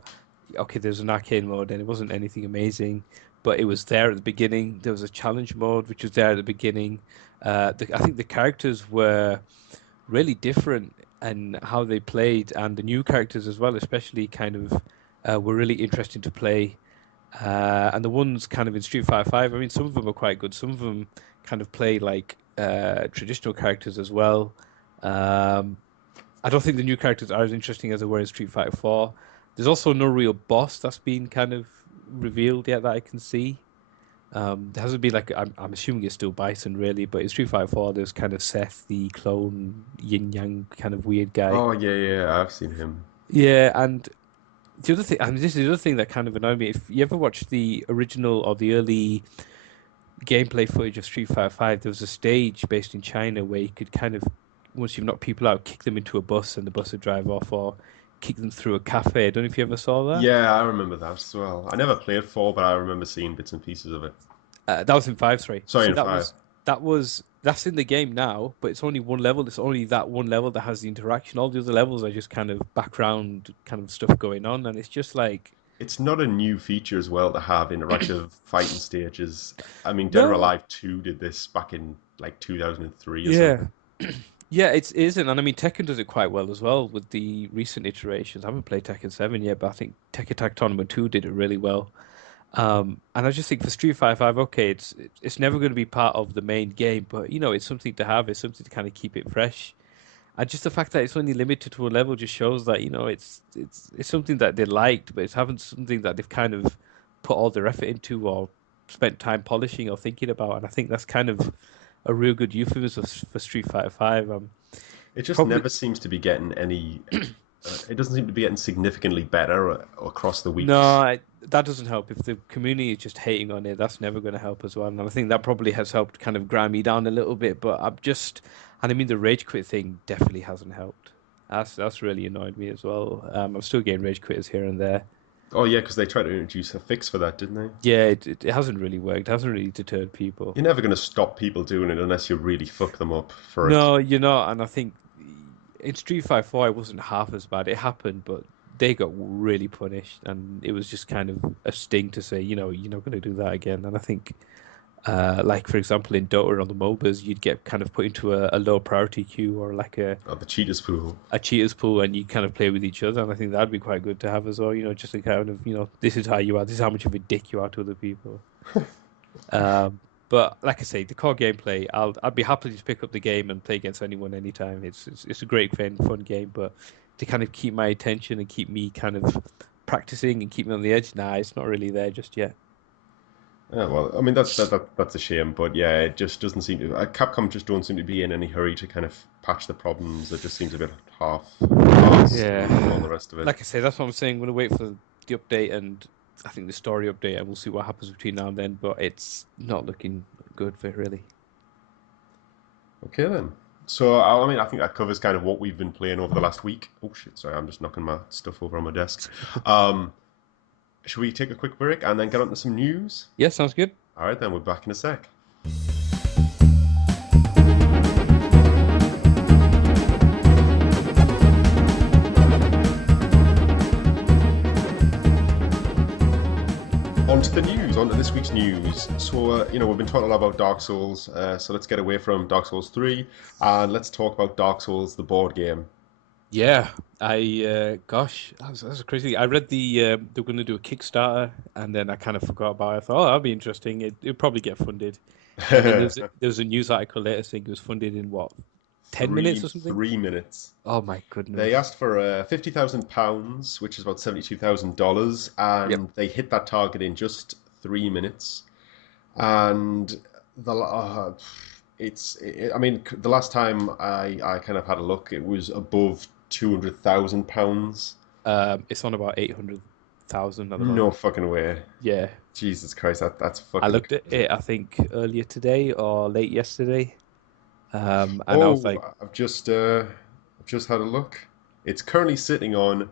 okay, there's an arcade mode and it wasn't anything amazing, but it was there at the beginning. There was a challenge mode which was there at the beginning. I think the characters were really different and how they played, and the new characters as well, especially kind of were really interesting to play. And the ones kind of in Street Fighter 5, I mean, some of them are quite good. Some of them kind of play like traditional characters as well. Um, I don't think the new characters are as interesting as they were in Street Fighter 4. There's also no real boss that's been kind of revealed yet that I can see. There hasn't been like I'm assuming it's still Bison really, but in Street Fighter 4 there's kind of Seth, the clone yin yang kind of weird guy. Oh yeah, yeah, I've seen him. Yeah, and the other thing, and this is the other thing that kind of annoyed me. If you ever watched the original or the early gameplay footage of Street Fighter 5, there was a stage based in China where you could kind of, once you've knocked people out, kick them into a bus and the bus would drive off, or kick them through a cafe. I don't know if you ever saw that. Yeah, I remember that as well. I never played 4, but I remember seeing bits and pieces of it. That was in 5, sorry. Sorry, So in 5. that's in the game now, but it's only one level. It's only that one level that has the interaction. All the other levels are just kind of background kind of stuff going on, and it's just like It's not a new feature as well to have interactive fighting stages. I mean, Dead or no, Alive 2 did this back in like 2003 or yeah. something. Yeah, it isn't, and I mean Tekken does it quite well as well with the recent iterations. I haven't played Tekken 7 yet, but I think Tekken Tag Tournament 2 did it really well. And I just think for Street Fighter 5, okay, it's never going to be part of the main game, but you know, it's something to have, it's something to kind of keep it fresh. And just the fact that it's only limited to a level just shows that, you know, it's something that they liked, but it's haven't something that they've kind of put all their effort into or spent time polishing or thinking about. And I think that's kind of a real good euphemism for Street Fighter 5. It just Probably never seems to be getting any. It doesn't seem to be getting significantly better across the no, weeks. that doesn't help. If the community is just hating on it, that's never going to help as well. And I think that probably has helped kind of grind me down a little bit. But and I mean, the rage quit thing definitely hasn't helped. That's really annoyed me as well. I'm still getting rage quitters here and there. Oh yeah, because they tried to introduce a fix for that, didn't they? Yeah, it hasn't really worked. It hasn't really deterred people. You're never going to stop people doing it unless you really fuck them up for it. No, you're not. And I think in Street Fighter 4, it wasn't half as bad. It happened, but they got really punished, and it was just kind of a sting to say, you know, you're not going to do that again. And I think, like for example, in Dota on the MOBAs, you'd get kind of put into a low priority queue or like Oh, the cheaters pool. a cheaters pool, and you kind of play with each other. And I think that'd be quite good to have as well. You know, just to kind of, you know, this is how you are. This is how much of a dick you are to other people. But like I say, the core gameplay, I'd be happy to pick up the game and play against anyone anytime. It's a great fun game, but to kind of keep my attention and keep me kind of practicing and keep me on the edge, nah, it's not really there just yet. Yeah, well, I mean that's a shame, but yeah, it just doesn't seem to. Capcom just don't seem to be in any hurry to kind of patch the problems. It just seems a bit half-assed Yeah. and all the rest of it. Like I say, that's what I'm saying. I'm gonna wait for the update and I think the story update, and we'll see what happens between now and then. But it's not looking good for it, really. Okay then. So I mean, I think that covers kind of what we've been playing over the last week. Oh shit, sorry, I'm just knocking my stuff over on my desk. Um, should we take a quick break and then get on to some news? Yeah, sounds good. All right, then we're back in a sec. On to the news, on to this week's news. So, we've been talking a lot about Dark Souls, so let's get away from Dark Souls 3 and let's talk about Dark Souls, the board game. Yeah, gosh, that's crazy. I read they were going to do a Kickstarter, and then I kind of forgot about it. I thought, oh, that'll be interesting. It'll probably get funded. And then there's a news article later saying it was funded in what, 10 minutes or something? 3 minutes. Oh my goodness. They asked for £50,000, which is about $72,000, and Yep. they hit that target in just 3 minutes. And I mean, the last time I kind of had a look, it was above £200,000. It's on about 800,000 at the No moment. fucking way. Yeah, Jesus Christ, that's I fucking looked at crazy. it, I think earlier today or late yesterday. And I was Oh, like, I've just had a look. It's currently sitting on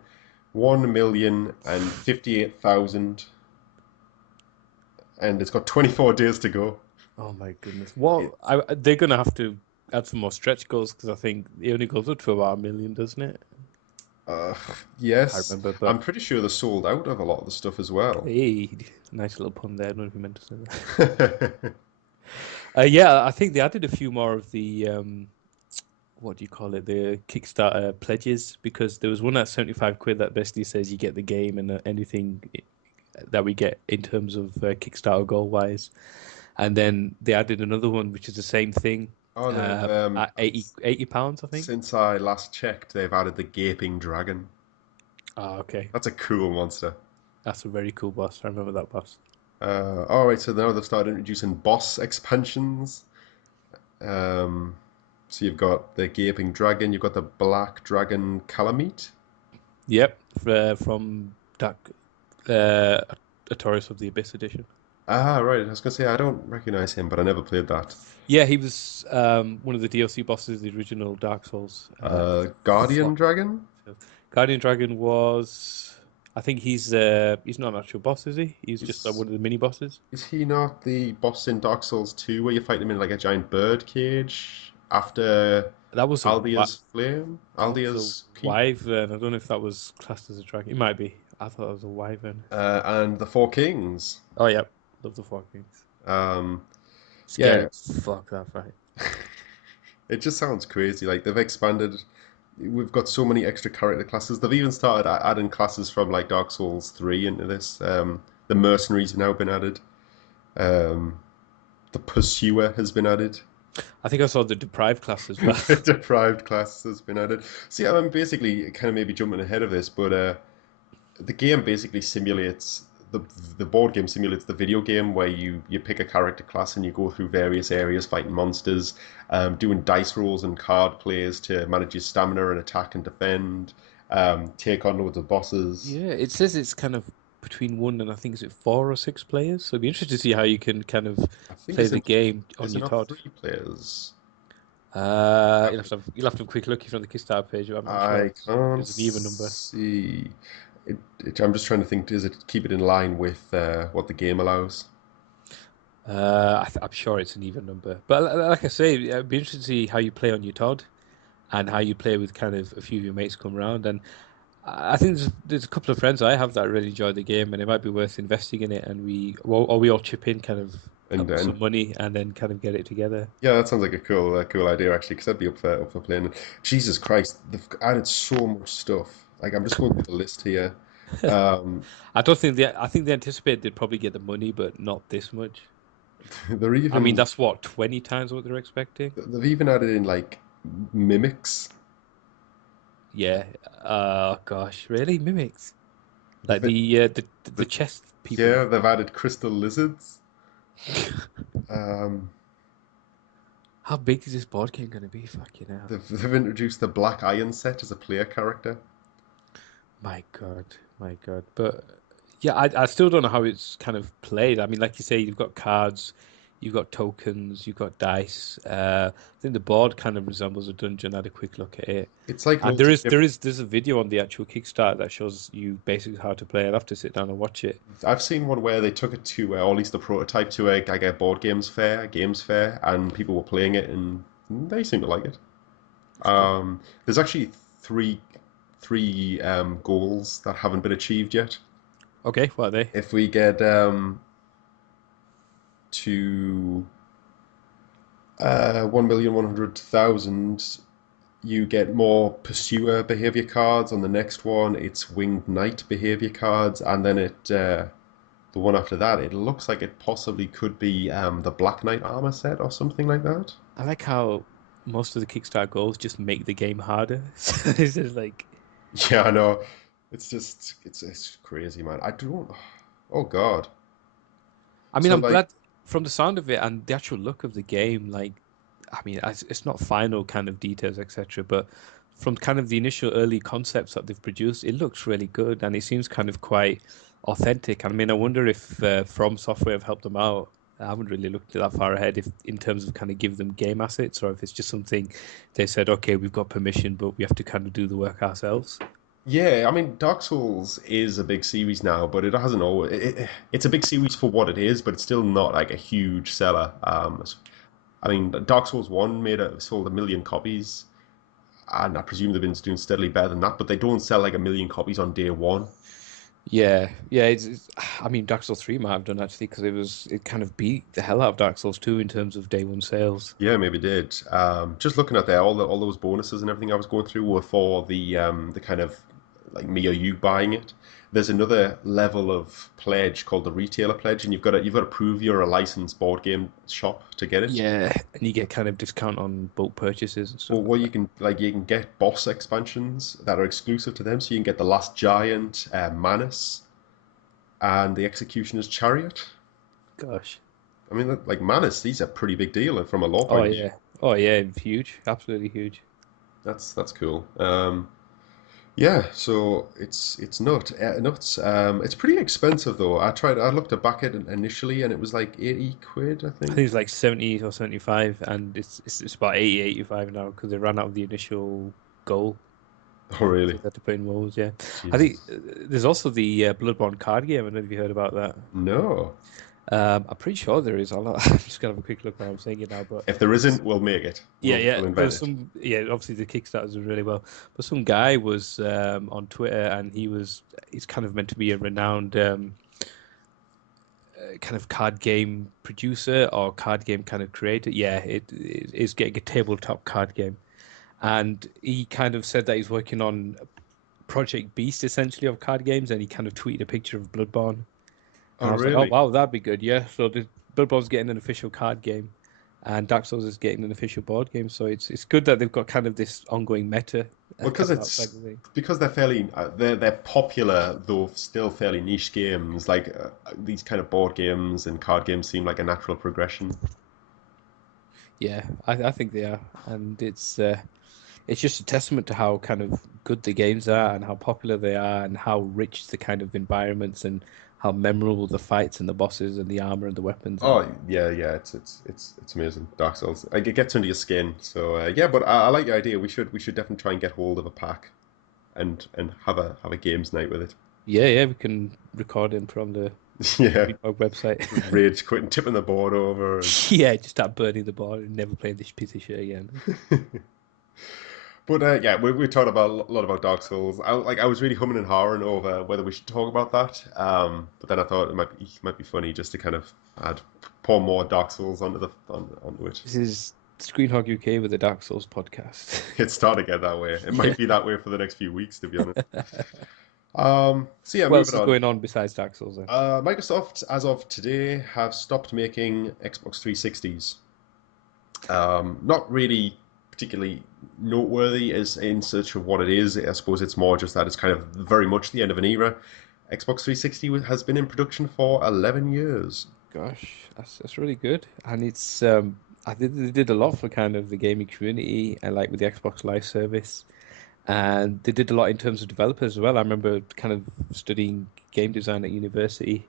1,058,000, and it's got 24 days to go. oh my goodness, It, they're gonna have to add some more stretch goals because I think it only goes up to about 1 million, doesn't it? uh, I yes, remember, I'm but pretty sure they're sold out of a lot of the stuff as well. hey, nice little pun there. I don't know if you meant to say that. Yeah, I think they added a few more of the what do you call it, the Kickstarter pledges, because there was one at 75 quid that basically says you get the game and anything that we get in terms of Kickstarter goal wise. And then they added another one, which is the same thing Oh, they've at 80 pounds, I think. since I last checked, they've added the gaping dragon. Ah, okay. That's a cool monster. That's a very cool boss. I remember that boss. All right, so now they've started introducing boss expansions. Um, so you've got the gaping dragon, you've got the black dragon calamite. Yep, from Dark, uh, a Taurus of the Abyss edition. Ah, right. I was gonna say I don't recognize him, but I never played that. Yeah, he was one of the DLC bosses, the original Dark Souls. Guardian Fuck. dragon? Guardian Dragon was. I think he's not an actual boss, is he? He's just Is one of the mini bosses. is he not the boss in Dark Souls 2 where you fight him in like a giant bird cage after That was a Aldia's flame? that was a Aldia's keep? wyvern. I don't know if that was classed as a dragon. It might be. I thought that was a wyvern. And the Four Kings. Oh yeah, love the Four Kings. Um, Scary yeah, as fuck that fight. it just sounds crazy. Like they've expanded. We've got so many extra character classes. They've even started adding classes from like Dark Souls 3 into this. The mercenaries have now been added. Um, the pursuer has been added. I think I saw the deprived class as well. The deprived class has been added. See, I'm basically kind of maybe jumping ahead of this, but the game basically simulates the board game simulates the video game where you pick a character class and you go through various areas fighting monsters, doing dice rolls and card plays to manage your stamina and attack and defend, take on loads of bosses. Yeah, it says it's kind of between one and I think is it 4 or 6 players. So it'd be interesting to see how you can kind of I think play the game on is it your not Todd. 3 players? You'll have to have a quick look if you're on the Kickstarter page. I'm not sure I can't there's an even number. see. I'm just trying to think. Does it keep it in line with what the game allows? I'm sure it's an even number. But like I say, it'd be interesting to see how you play on your Todd and how you play with kind of a few of your mates come around. And I think there's a couple of friends I have that really enjoy the game, and it might be worth investing in it. And we all chip in, kind of And up then some money, and then kind of get it together. yeah, that sounds like a cool idea actually. Because I'd be up for playing it. Jesus Christ, they've added so much stuff. Like I'm just going through the list here. Um, I think they anticipated they'd probably get the money, but not this much. they're I mean, even that's what 20 times what they're expecting. they've even added in like mimics. Yeah. Gosh, really? Mimics? Like The, the the chest people. yeah, they've added crystal lizards. Um, How big is this board game gonna be? Fucking hell. they've introduced the Black Iron set as a player character. My God, my God. But yeah, I still don't know how it's kind of played. I mean, like you say, you've got cards, you've got tokens, you've got dice. I think the board kind of resembles a dungeon. I had a quick look at it. It's like And loads of different. there's a video on the actual Kickstarter that shows you basically how to play. I'd have to sit down and watch it. I've seen one where they took it to, or at least the prototype to a board games fair, and people were playing it, and they seem to like it. It's good. There's actually three three goals that haven't been achieved yet. Okay, what are they? If we get to 1,100,000, you get more pursuer behavior cards. On the next one, it's winged knight behavior cards, and then the one after that, it looks like it possibly could be the Black Knight armor set or something like that. I like how most of the Kickstarter goals just make the game harder. So it's just like, Yeah, I know. It's crazy, man. I don't. Oh God. I mean, So I'm like, glad from the sound of it and the actual look of the game. Like, I mean, it's not final kind of details, etc. But from kind of the initial early concepts that they've produced, it looks really good and it seems kind of quite authentic. I mean, I wonder if From Software have helped them out. I haven't really looked that far ahead if in terms of kind of give them game assets or if it's just something they said, okay, we've got permission, but we have to kind of do the work ourselves. yeah, I mean, Dark Souls is a big series now, but it hasn't always. It's a big series for what it is, but it's still not like a huge seller. I mean, Dark Souls One sold 1 million copies, and I presume they've been doing steadily better than that. But they don't sell like 1 million copies on day one. Yeah, yeah. I mean, Dark Souls 3 might have done actually because it kind of beat the hell out of Dark Souls 2 in terms of day one sales. Yeah, maybe did. Just looking at there, all those bonuses and everything I was going through were for the kind of like me or you buying it. There's another level of pledge called the retailer pledge, and you've got to prove you're a licensed board game shop to get it. Yeah, and you get kind of discount on bulk purchases and stuff Well, like what you that. can you can get boss expansions that are exclusive to them, so you can get the Last Giant, Manus, and the Executioner's Chariot. Gosh. I mean, like Manus, these are pretty big deal from a law Oh point of view. yeah. Oh yeah, huge. Absolutely huge. That's cool. Yeah, so it's nuts. It's pretty expensive though. I looked at back at it initially, and it was like 80 quid, I I think think. it's like 70 or 75, and it's about 80, 85 now because they ran out of the initial goal. Oh, So really? they had to put in walls, yeah. I think Jesus. there's also the Bloodborne card game. I don't know if you heard about that. No. I'm pretty sure there is. I'm just gonna have a quick look while I'm saying it now. But If there isn't, we'll make it. yeah, yeah. We'll There invent was it. some. Yeah, obviously the Kickstarters are really well. But some guy was on Twitter, and he's kind of meant to be a renowned kind of card game producer or card game kind of creator. Yeah, it is getting a tabletop card game, and he kind of said that he's working on Project Beast essentially of card games, and he kind of tweeted a picture of Bloodborne, Oh, and I was like, oh really? wow, that'd be good. Yeah, so the Bloodborne's getting an official card game, and Dark Souls is getting an official board game. So it's good that they've got kind of this ongoing meta Well, kind of outside the thing. because they're fairly they're popular though still fairly niche games. Like these kind of board games and card games seem like a natural progression. Yeah, I think they are, and it's just a testament to how kind of good the games are and how popular they are and how rich the kind of environments and how memorable the fights and the bosses and the armor and the weapons are. Oh yeah, yeah, it's amazing. Dark Souls, like it gets under your skin. So yeah, but I like your idea. We should definitely try and get hold of a pack and have a games night with it. Yeah, yeah, we can record it from the Yeah, ScreenHog website. rage quitting, tipping the board over, and Yeah, just start burning the board and never play this piece of shit again. but yeah, we talked about a lot about Dark Souls. I was really humming and hawing over whether we should talk about that. But then I thought it might be funny just to kind of add pour more Dark Souls onto it. This is ScreenHog UK with the Dark Souls podcast. It's starting to get that way. It Yeah. might be that way for the next few weeks, to be honest. So yeah, What else moving is on. going on besides Dark Souls then? Microsoft, as of today, have stopped making Xbox 360s. Not really particularly noteworthy as in search of what it is. I suppose it's more just that it's kind of very much the end of an era. Xbox 360 has been in production for 11 years. Gosh, that's really good, and it's I think they did a lot for kind of the gaming community and like with the Xbox Live service, and they did a lot in terms of developers as well. I remember kind of studying game design at university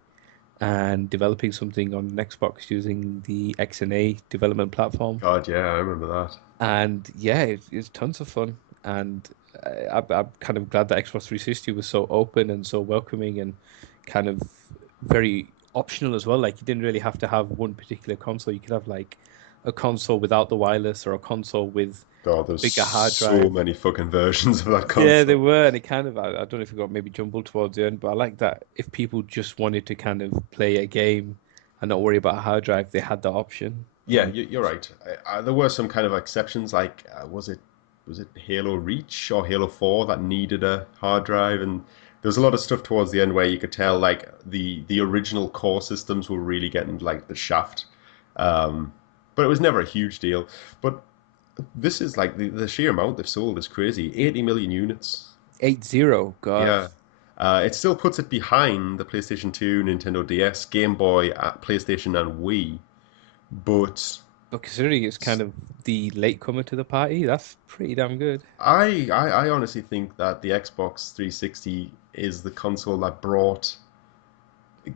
and developing something on an Xbox using the XNA development platform. God, yeah, I remember that. And yeah, it's tons of fun. And I'm kind of glad that Xbox 360 was so open and so welcoming and kind of very optional as well. Like you didn't really have to have one particular console. You could have like a console without the wireless or a console with God, a there's bigger hard so drive. many fucking versions of that Yeah, they console. were, and it kind of I don't know if it got maybe jumbled towards the end, but I like that if people just wanted to kind of play a game and not worry about a hard drive, they had that option. Yeah, you're right. There were some kind of exceptions, like was it Halo Reach or Halo 4 that needed a hard drive, and there was a lot of stuff towards the end where you could tell like the original core systems were really getting like the shaft. Um, but it was never a huge deal. But this is like the sheer amount they've sold is crazy. 80 million units. 8-0, God. Yeah. It still puts it behind the PlayStation 2, Nintendo DS, Game Boy, PlayStation, and Wii. But But considering it's kind of the latecomer to the party, that's pretty damn good. I honestly think that the Xbox 360 is the console that brought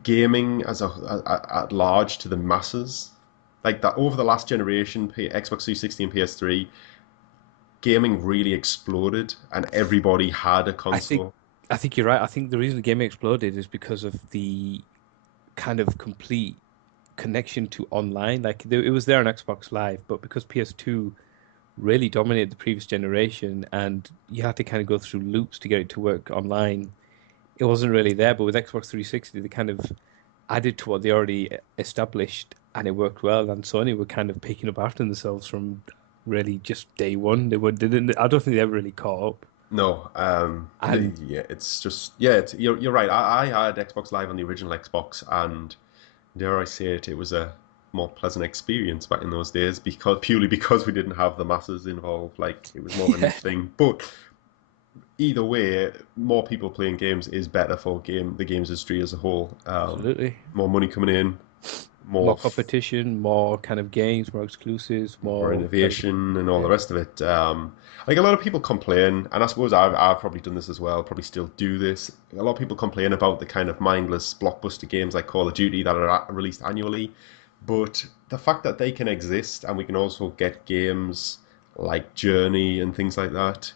gaming at large to the masses. Like that over the last generation, Xbox 360 and PS3, gaming really exploded, and everybody had a I think console. I think you're right. I think the reason gaming exploded is because of the kind of complete connection to online. Like it was there on Xbox Live, but because PS2 really dominated the previous generation and you had to kind of go through loops to get it to work online, it wasn't really there. But with Xbox 360, they kind of added to what they already established, and it worked well. And Sony were kind of picking up after themselves from really just day one. They didn't. I don't think they ever really caught up. No, And yeah, it's just yeah, you're right. I had Xbox Live on the original Xbox, and dare I say it, it was a more pleasant experience back in those days because purely because we didn't have the masses involved. Like it was more of a yeah, niche thing. But either way, more people playing games is better for the games industry as a whole. absolutely. More money coming in, More more competition, more kind of games, more exclusives, more more kind of innovation, and all the yeah, rest of it. Like a lot of people complain, and I suppose I've probably done this as well. Probably still do this. A lot of people complain about the kind of mindless blockbuster games like Call of Duty that are released annually, but the fact that they can exist and we can also get games like Journey and things like that,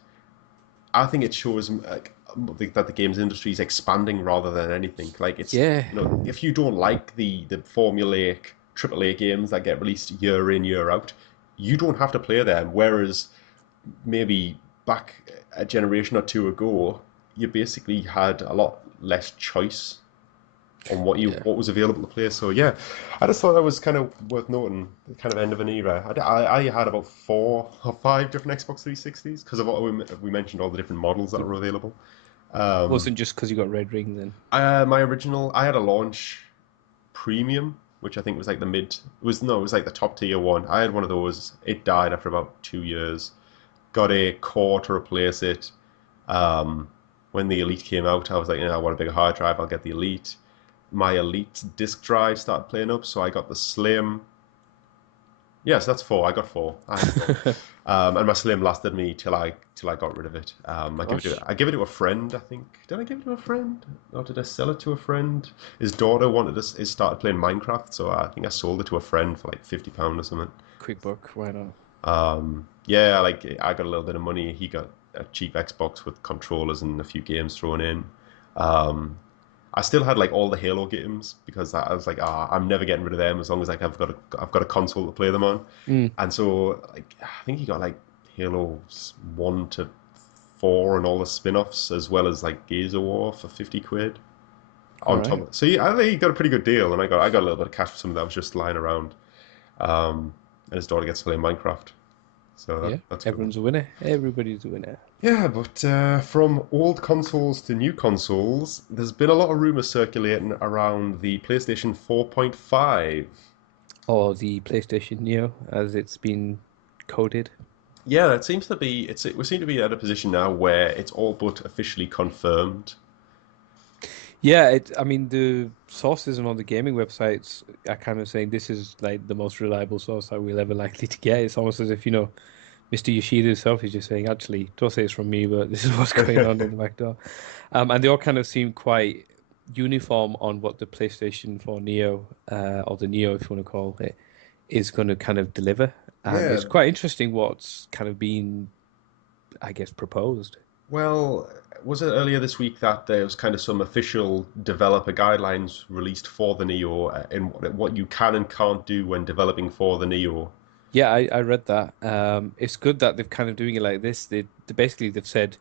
I think it shows like that the games industry is expanding rather than anything. Like it's yeah, if you don't like the formulaic AAA games that get released year in year out, you don't have to play them. Whereas maybe back a generation or two ago, you basically had a lot less choice on yeah. what was available to play. So yeah, I just thought that was kind of worth noting. The kind of end of an era. I had about 4 or 5 different Xbox 360s because of what we mentioned, all the different models that were available. Um, Wasn't just because you got Red Ring then. my original, I had a launch premium, which I think was like the mid. It was no, it was like the top tier one. I had one of those. It died after about 2 years. Got a core to replace it. Um, when the Elite came out, I was like, I want a bigger hard drive. I'll get the Elite. My Elite disk drive started playing up, so I got the Slim. Yes, that's four. I got four. I had four. And my Slim lasted me till I got rid of it. Gosh. I give it to a friend. I think did I give it to a friend or did I sell it to a friend? His daughter wanted us. He started playing Minecraft, so I think I sold it to a friend for like £50 or something. Quick buck, why not? Yeah, like I got a little bit of money. He got a cheap Xbox with controllers and a few games thrown in. Um, I still had like all the Halo games because I was like, I'm never getting rid of them as long as like I've got a console to play them on. Mm. And so like I think he got like Halo 1 to 4 and all the spin-offs as well as like Gears of War for 50 quid All on top. right. So yeah, I think he got a pretty good deal, and I got a little bit of cash for some of that was just lying around. And his daughter gets to play Minecraft, so Yeah, that's cool. everyone's a winner. Everybody's a winner. Yeah, but from old consoles to new consoles, there's been a lot of rumors circulating around the PlayStation 4.5. Or the PlayStation Neo, as it's been coded. Yeah, it seems to be we seem to be at a position now where it's all but officially confirmed. Yeah, I mean, the sources on all the gaming websites are kind of saying this is like the most reliable source that we'll ever likely to get. It's almost as if, Mr. Yoshida himself is just saying, actually, don't say it's from me, but this is what's going on in the back door. And they all kind of seem quite uniform on what the PlayStation 4 Neo, or the Neo, if you want to call it, is going to kind of deliver. And Yeah, it's quite interesting what's kind of been, I guess, proposed. well, was it earlier this week that there was kind of some official developer guidelines released for the Neo and what you can and can't do when developing for the Neo? Yeah, I read that. It's good that they're kind of doing it like this. They basically they've said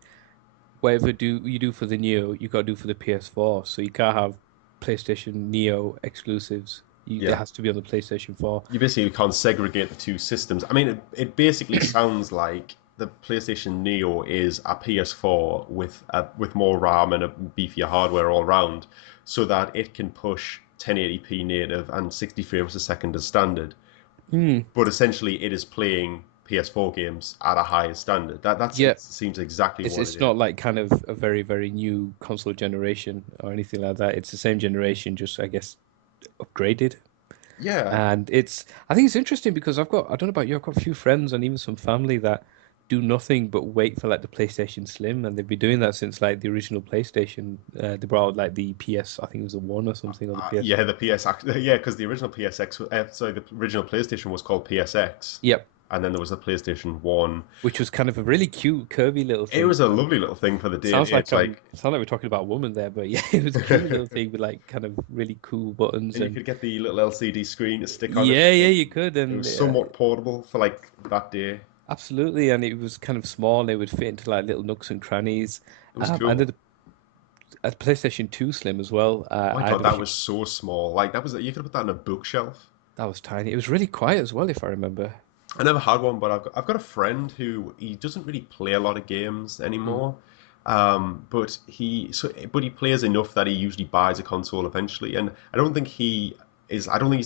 whatever do you do for the Neo, you gotta do for the PS4. So you can't have PlayStation Neo exclusives. It Yeah. has to be on the PlayStation 4. You basically can't segregate the two systems. I mean, it basically sounds like the PlayStation Neo is a PS4 with more RAM and a beefier hardware all round, so that it can push 1080p native and 60 frames a second as standard. Hmm. But essentially, it is playing PS4 games at a higher standard. That Yeah, seems exactly it's what it it's is. not like kind of a very, very new console generation or anything like that. It's the same generation, just I guess upgraded. Yeah, And I think it's interesting because I don't know about you, I've got a few friends and even some family that do nothing but wait for like the PlayStation Slim, and they've been doing that since like the original PlayStation. They brought out like the PS, I think it was a one or something, or the PS. yeah, the yeah, because the original PSX, sorry, the original PlayStation was called PSX, Yep, and then there was a PlayStation One. which was kind of a really cute, curvy little It thing. was a lovely little thing for the day and Sounds like age, like, we're talking about woman there, but yeah, it was a cute little thing with like kind of really cool buttons and you and could get the little LCD screen to stick on it. yeah, yeah, you could, It and was somewhat portable for like that day. absolutely, and it was kind of small. And it would fit into like little nooks and crannies. It was And cool. then a PlayStation 2 Slim as well. Oh my I had God, a that few. was so small. Like that was you could have put that on a bookshelf. That was tiny. It was really quiet as well, if I remember. I never had one, but I've got a friend who he doesn't really play a lot of games Mm. anymore. But he plays enough that he usually buys a console eventually. And I don't think he's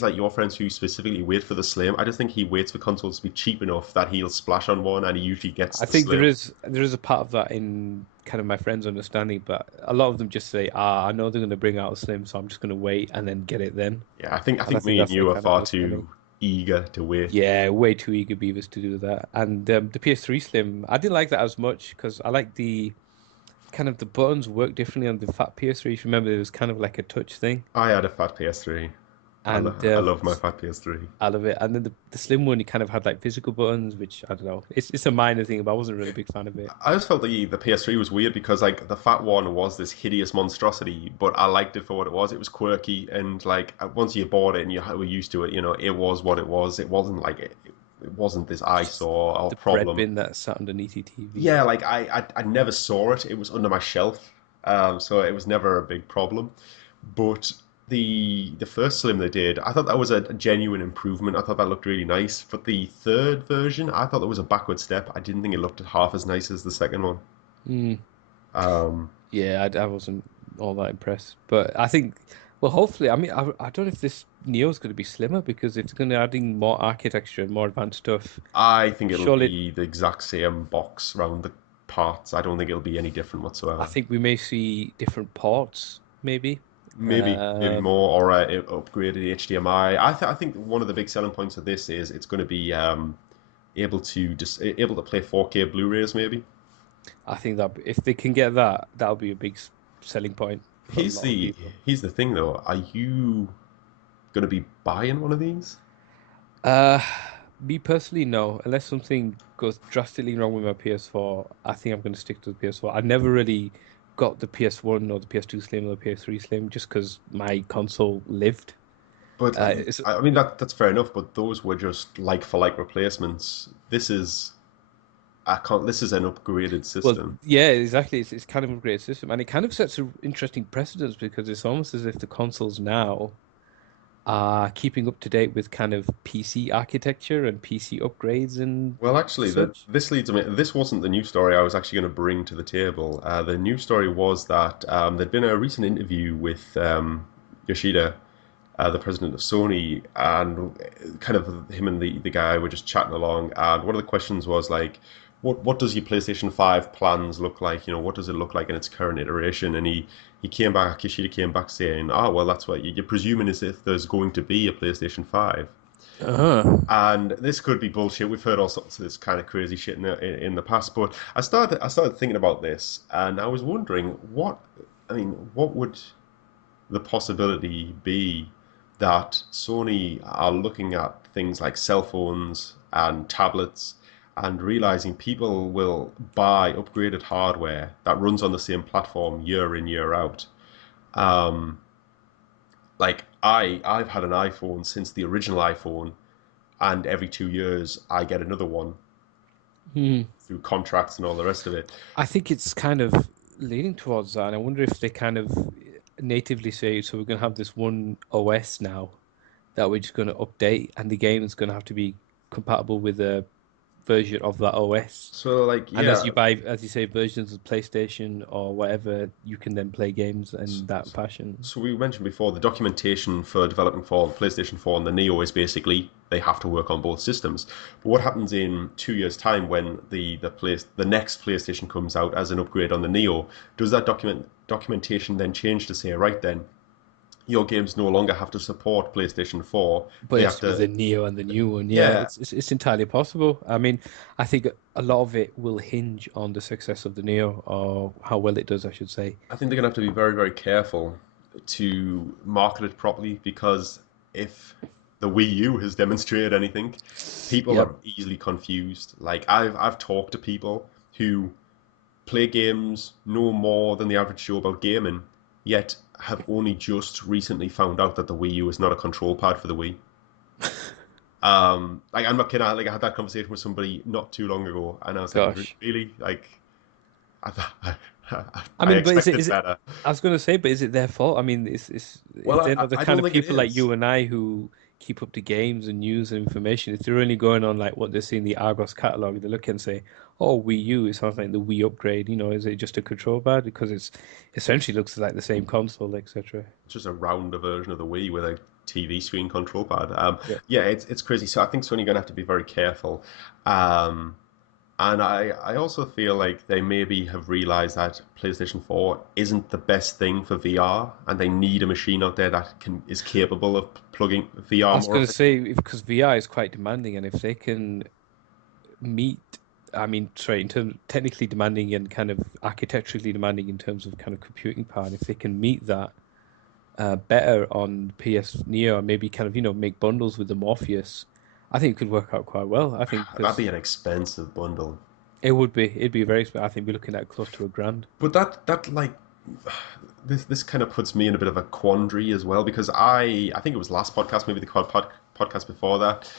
like your friends who specifically wait for the Slim. I just think he waits for consoles to be cheap enough that he'll splash on one, and he usually gets I the think Slim. there is a part of that in kind of my friends' understanding, but a lot of them just say, "Ah, I know they're going to bring out a Slim, so I'm just going to wait and then get it then." Yeah, I And I think think me and that's their you are kind of far understanding. too eager to wait. Yeah, way too eager beavers to do that. And the PS3 Slim, I didn't like that as much because I like the kind of the buttons work differently on the fat PS3. If you remember, it was kind of like a touch thing, I had a fat PS3. and I love my fat PS3. I love it. And then the slim one, you kind of had like physical buttons, which I don't know. It's a minor thing, but I wasn't really a big fan of it. I just felt the PS3 was weird because like the fat one was this hideous monstrosity, but I liked it for what it was. It was quirky, and like once you bought it and you were used to it, it was what it was. It wasn't like it wasn't this Just eyesore or the bread problem. bin that sat underneath your TV. Yeah, like I never saw it. It was under my shelf, so it was never a big problem. But the first Slim they did, I thought that was a genuine improvement. I thought that looked really nice. But the third version, I thought that was a backward step. I didn't think it looked half as nice as the second one. Mm, Um, yeah, I wasn't all that impressed. But I think, well, hopefully, I mean, I don't know if this Neo's going to be slimmer because if they're going to adding more architecture and more advanced stuff, I think it'll surely be the exact same box around the parts. I don't think it'll be any different I whatsoever. think we may see different ports, maybe. Maybe more or upgraded HDMI. I think one of the big selling points of this is it's going to be able to play 4K Blu-rays maybe. I think that if they can get that, that'll be a big selling point for a Here's lot of the people. here's the thing though. Are you going to be buying one of these? Uh, Me personally, no. Unless something goes drastically wrong with my PS4, I think I'm going to stick to the PS4. I never really got the PS1 or the PS2 Slim or the PS3 Slim just because my console lived. But It's I mean that's fair enough. But those were just like for like replacements. This is an upgraded well, system. yeah, exactly. It's kind of a great system, and it kind of sets an interesting precedence because it's almost as if the consoles now are keeping up to date with kind of PC architecture and PC upgrades and Well, actually, such. this leads me. This wasn't the news story I was actually going to bring to the table. The news story was that there'd been a recent interview with Yoshida, the president of Sony, and kind of him and the guy were just chatting along. And one of the questions was like, what does your PlayStation 5 plans look like? What does it look like in its current iteration? And he came back, Yoshida came back saying, oh, well, that's what you're presuming is if there's going to be a PlayStation 5. Uh-huh. And this could be bullshit. We've heard all sorts of this kind of crazy shit in the past, but I started thinking about this, and I was wondering what would the possibility be that Sony are looking at things like cell phones and tablets and realizing people will buy upgraded hardware that runs on the same platform year in, year out. Um, like I've had an iPhone since the original iPhone, and every 2 years I get another one Hmm. through contracts and all the rest of it. I think it's kind of leaning towards that, and I wonder if they kind of natively say, so we're going to have this one OS now that we're just going to update, and the game is going to have to be compatible with a version of that OS. So like And as yeah, you buy, as you say, versions of PlayStation or whatever, you can then play games in that fashion. so we mentioned before the documentation for developing for the PlayStation 4 and the Neo is basically they have to work on both systems. But what happens in 2 years' time when the next PlayStation comes out as an upgrade on the Neo? Does that documentation then change to say, right then, your games no longer have to support PlayStation 4. But They have it's with to, the Neo and the new one, yeah, yeah. it's entirely possible. I mean, I think a lot of it will hinge on the success of the Neo or how well it does, I should say. I think they're gonna have to be very, very careful to market it properly because if the Wii U has demonstrated anything, people Yep. are easily confused. Like I've talked to people who play games no more than the average Joe about gaming, yet have only just recently found out that the Wii U is not a control pad for the Wii. Like I'm not kidding. I had that conversation with somebody not too long ago, and I was like, Gosh. really? Like, I I mean, but expected is it? better. I was going to say, but is it their fault? I mean, is Well, there not the I kind don't of think it people like is. you and I who keep up to games and news and information? If they're only going on like what they see in the Argos catalog, they look and say, "Oh, Wii U, it sounds like the Wii upgrade." Is it just a control pad because it's essentially looks like the same console, etc. It's just a rounder version of the Wii with a TV screen control pad. Yeah. Yeah, it's crazy. So I think Sony going to have to be very careful. Um, and I also feel like they maybe have realized that PlayStation 4 isn't the best thing for VR, and they need a machine out there that can is capable of plugging I VR was more going to say efficiently. because VR is quite demanding, and if they can meet, I mean, sorry, in terms technically demanding and kind of architecturally demanding in terms of kind of computing power, and if they can meet that better on PS Neo and maybe kind of, make bundles with the Morpheus, I think it could work out quite well. I think That'd be because an expensive bundle. it'd be very expensive. I think we're looking at close to a grand. But that like this kind of puts me in a bit of a quandary as well because I think it was last podcast, maybe the podcast before that.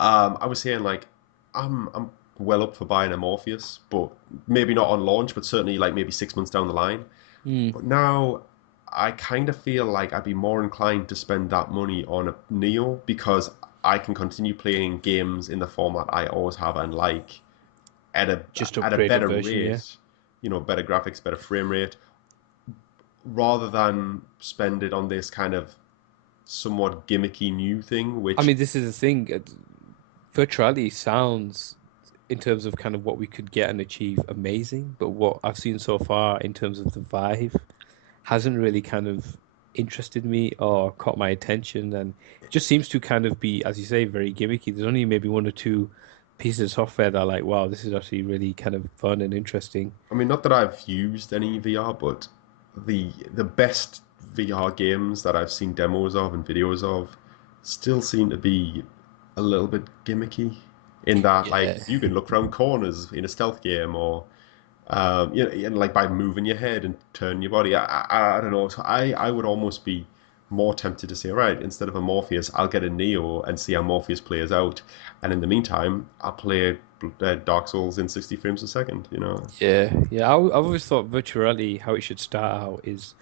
I was saying like I'm well up for buying a Morpheus, but maybe not on launch, but certainly like maybe 6 months down the line. Mm, But now I kind of feel like I'd be more inclined to spend that money on a Neo because I can continue playing games in the format I always have and like at a just at a upgraded better version, yeah. rate, better graphics, better frame rate, rather than spend it on this kind of somewhat gimmicky new thing, I which mean, this is the thing. Virtuality sounds, in terms of kind of what we could get and achieve, amazing. But what I've seen so far in terms of the Vive hasn't really kind of interested me or caught my attention, and it just seems to kind of be, as you say, very gimmicky. There's only maybe one or two pieces of software that are like, wow, this is actually really kind of fun and interesting. I mean, not that I've used any VR, but the best VR games that I've seen demos of and videos of still seem to be a little bit gimmicky in that like Yeah. you can look around corners in a stealth game or and like by moving your head and turning your body. I don't know. So I would almost be more tempted to say, right, instead of a Morpheus, I'll get a Neo and see how Morpheus plays out. And in the meantime, I'll play Dark Souls in 60 frames a second, you know? Yeah. I've always thought virtual reality, how it should start out is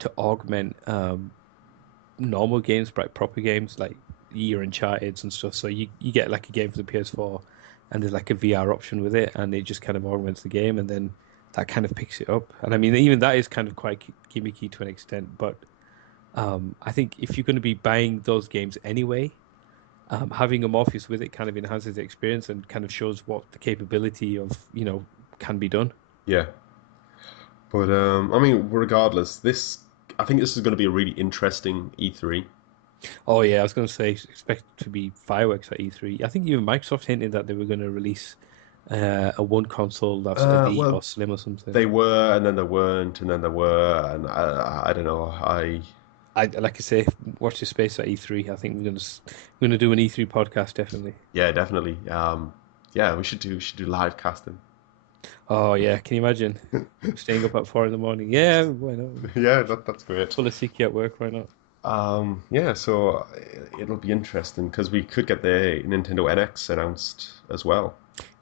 to augment normal games, like proper games, like your Uncharted and stuff. So you get like a game for the PS4, and there's like a VR option with it, and it just kind of augments the game, and then that kind of picks it up. And I mean, even that is kind of quite gimmicky to an extent, but I think if you're going to be buying those games anyway, having a Morpheus with it kind of enhances the experience and kind of shows what the capability of, can be done. Yeah. But I mean, regardless, I think this is going to be a really interesting E3. Oh yeah, I was going to say expect to be fireworks at E3. I think even Microsoft hinted that they were going to release a one console that's Elite or Well, Slim or something. they were, and then they weren't, and then they were, and I don't know. I like I say, watch this space at E3. I think we're gonna do an E3 podcast definitely. Yeah, definitely. Yeah, we should do live casting. Oh yeah, can you imagine staying up at 4 in the morning? Yeah, why not? Yeah, that's great. Pull a sickie at work, why not? Yeah, so it'll be interesting because we could get the Nintendo NX announced as well.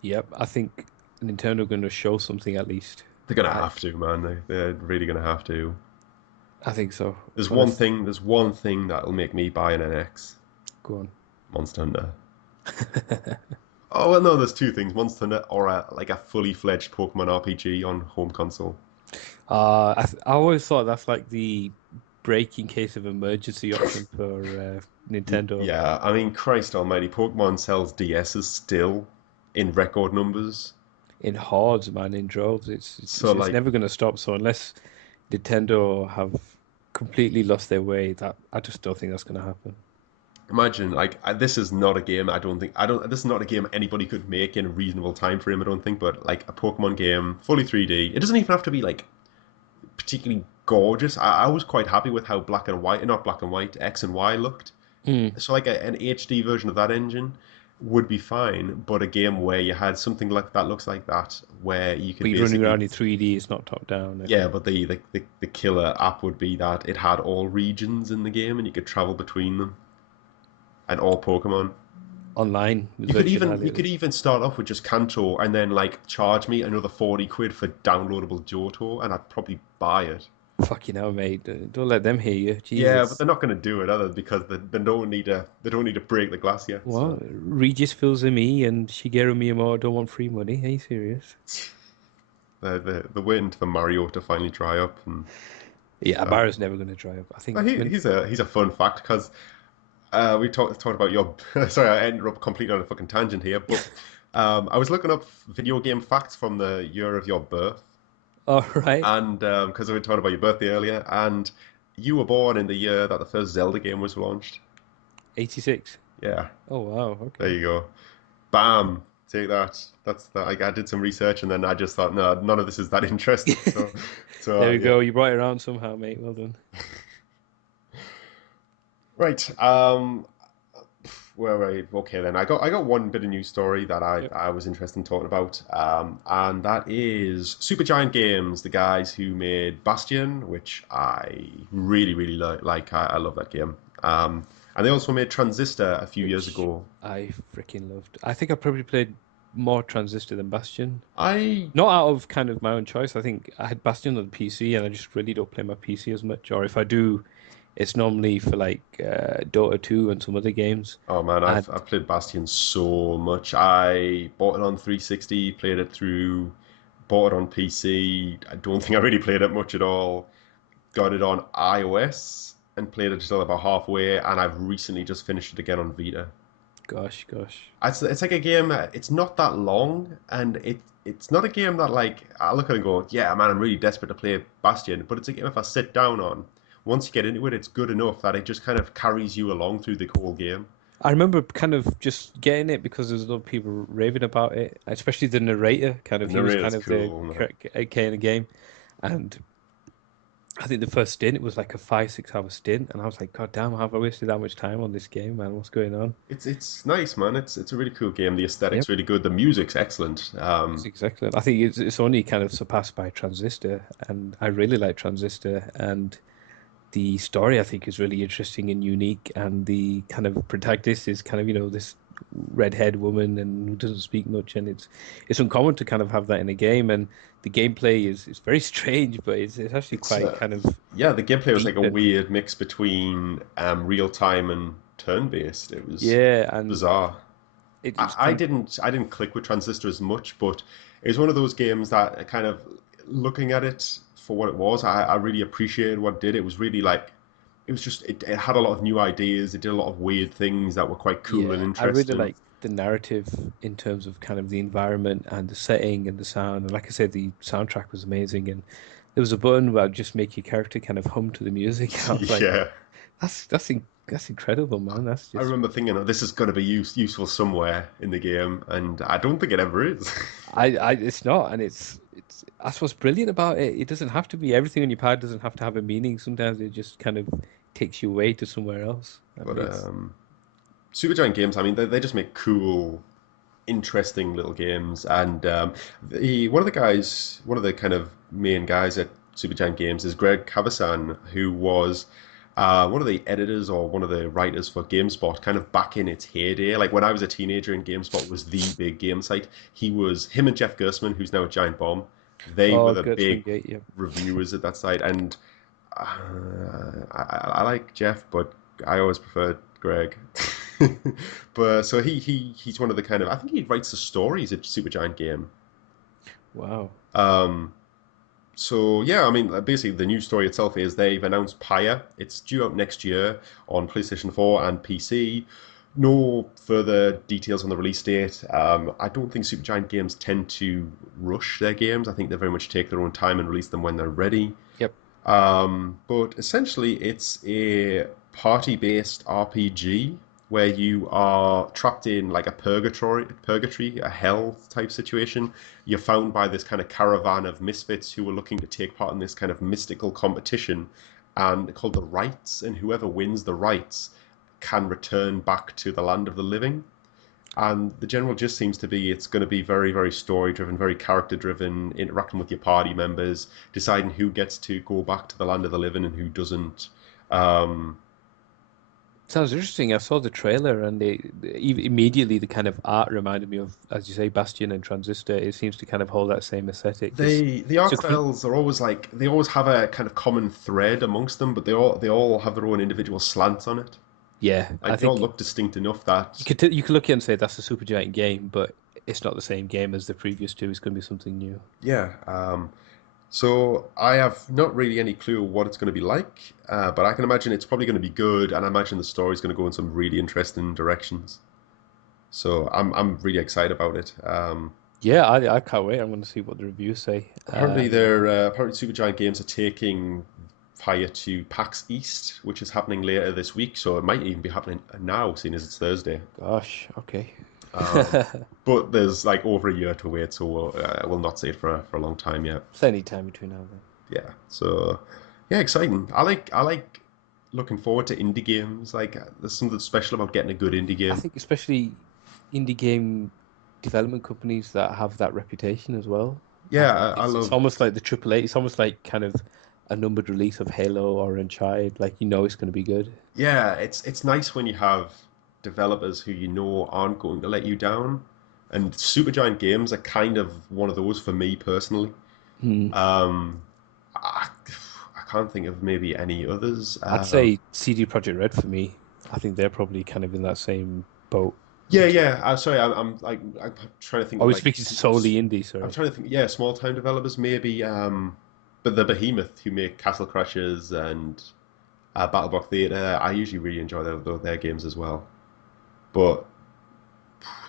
Yep, I think Nintendo going to show something at least. They're gonna I have to, man. They're really gonna have to. I think so. There's one Unless thing. There's one thing that'll make me buy an NX. go on. Monster Hunter. Oh well, no. There's two things: Monster Hunter or like a fully fledged Pokemon RPG on home console. I always thought that's like the break in case of emergency option for Nintendo Yeah, I mean, Christ Almighty, Pokemon sells DSs still in record numbers. in hordes, man, in droves. It's So it's, it's like, never going to stop. So unless Nintendo have completely lost their way, that I just don't think that's going to happen. imagine like this is not a game. I don't. This is not a game anybody could make in a reasonable time frame. I don't think, but like a Pokemon game, fully 3D. It doesn't even have to be like particularly gorgeous. I was quite happy with how black and white, not black and white, X and Y looked. Mm. So like an HD version of that engine would be fine, but a game where you had something like that looks like that, where you But could you're running basically, around in 3D. It's not top down. yeah, Okay. but the killer app would be that it had all regions in the game and you could travel between them and all Pokemon. online with virtual You could reality. even start off with just Kanto and then like charge me another 40 quid for downloadable Johto, and I'd probably buy it. Fucking hell, mate. Don't let them hear you. Yeah, but Jesus. they're not going to do it, are they? Because they don't need to break the glass yet. What? So Regis Fils-Aimé and Shigeru Miyamoto don't want free money. Are you serious? they're waiting for Mario to finally dry up. And Yeah, uh, Barra's never going to dry up. I think when he's a fun fact because we talked about your. Sorry, I ended up completely on a fucking tangent here, but I was looking up video game facts from the year of your birth, all right, and because we were talking about your birthday earlier, and you were born in the year that the first Zelda game was launched. 86. Yeah, Oh wow, there okay. you go. Bam. Take that. That's that. I did some research and then I just thought, no, none of this is that interesting. There we Yeah. go. You brought it around somehow, mate. Well done. Right. Where were we? Okay, then I got one bit of news story that Yep. I was interested in talking about, and that is Supergiant Games, the guys who made Bastion, which I really like. I love that game. And they also made Transistor a few years Which ago. I freaking loved. I think I probably played more Transistor than Bastion. I Not out of kind of my own choice. I think I had Bastion on the PC, and I just really don't play my PC as much. Or if I do, it's normally for like Dota 2 and some other games. Oh man, And I've played Bastion so much. I bought it on 360, played it through, bought it on PC. I don't think I really played it much at all. Got it on iOS and played it till about halfway, and I've recently just finished it again on Vita. gosh. It's like a game. It's not that long, and it's not a game that like I look at it and go, yeah, man, I'm really desperate to play Bastion. But it's a game if I sit down on. Once you get into it, it's good enough that it just kind of carries you along through the whole game. I remember kind of just getting it because there's a lot of people raving about it, especially the narrator. Kind The of, he was narrator's kind of the cool, man. correct K in the game, and I think the first stint it was like a 5 6 hour stint, and I was like, God damn, have I wasted that much time on this game, man? What's going on? It's nice, man. It's a really cool game. The Yep, aesthetic's really good. The music's excellent. it's exactly. I think it's only kind of surpassed by Transistor, and I really like Transistor, and the story I think is really interesting and unique, and the kind of protagonist is kind of this redhead woman and who doesn't speak much, and it's uncommon to kind of have that in a game, and the gameplay is very strange, but it's actually It's quite kind of yeah, the gameplay was like deep a and weird mix between real time and turn based. It was yeah, and bizarre. it's kind of I didn't click with Transistor as much, but it was one of those games that kind of looking at it for what it was, I really appreciated what it did. It was really like it had a lot of new ideas. It did a lot of weird things that were quite cool and yeah, I really interesting. like the narrative in terms of kind of the environment and the setting and the sound, and like I said, the soundtrack was amazing, and there was a button where I'd just make your character kind of hum to the music. I was like, Yeah. that's incredible, man. That's I just remember thinking, oh, this is going to be useful somewhere in the game, and I don't think it ever is. I it's not, and it's that's what's brilliant about it. It doesn't have to be everything on your pad doesn't have to have a meaning. Sometimes it just kind of takes you away to somewhere else. I But mean, it's Supergiant Games, I mean, they just make cool, interesting little games. And one of the kind of main guys at Supergiant Games is Greg Cavasan, who was one of the editors or one of the writers for GameSpot, kind of back in its heyday. Like when I was a teenager and GameSpot was the big game site, him and Jeff Gerstmann, who's now at Giant Bomb, they were oh, the big Gertzman Gate, yeah. reviewers at that site. And I like Jeff, but I always preferred Greg. But so he's one of the kind of I think he writes the stories at Supergiant Game. Wow. Um, so yeah, I mean basically the news story itself is they've announced Pyre. It's due out next year on PlayStation 4 and PC. No further details on the release date. I don't think Supergiant Games tend to rush their games. I think they very much take their own time and release them when they're ready. Yep. But essentially, it's a party-based RPG where you are trapped in like a a hell type situation. You're found by this kind of caravan of misfits who are looking to take part in this kind of mystical competition, and called the Rites. And whoever wins the Rites can return back to the land of the living. And the general gist seems to be it's going to be very story driven, very character driven, interacting with your party members, deciding who gets to go back to the land of the living and who doesn't. Um, Sounds interesting. I saw the trailer, and immediately the kind of art reminded me of, as you say, Bastion and Transistor. It seems to kind of hold that same aesthetic. The It's art a cl- styles are always like they always have a kind of common thread amongst them, but they all have their own individual slants on it. yeah. I Like they all think look distinct enough that you could look at it and say that's a Supergiant game, but it's not the same game as the previous two. It's going to be something new. yeah. So I have not really any clue what it's going to be like, but I can imagine it's probably going to be good, and I imagine the story's going to go in some really interesting directions. So I'm really excited about it. Yeah, I can't wait. I'm going to see what the reviews say. Apparently Supergiant Games are taking Pyre to PAX East, which is happening later this week. So it might even be happening now, seeing as it's Thursday. Gosh, okay. Um, but there's like over a year to wait, so we'll not see it for a long time yet. Plenty of time between now and then. Yeah. So yeah, exciting. I like looking forward to indie games. Like there's something special about getting a good indie I game. think especially indie game development companies that have that reputation as well. I Yeah, think I it's love. almost like the AAA. It's almost like kind of a numbered release of Halo or Uncharted. Like you know it's going to be good. Yeah, it's nice when you have developers who you know aren't going to let you down. And Supergiant Games are kind of one of those for me personally. Hmm. Um, I, I can't think of maybe any others. I'd say CD Projekt Red for me. I think they're probably kind of in that same boat. Yeah, Which yeah. I'm sorry. I'm like I'm trying to think I of was like speaking solely indie. I'm Sorry. trying to think. Yeah, small time developers maybe. But the Behemoth who make Castle Crashers and Battle Block Theatre, I usually really enjoy their games as well. But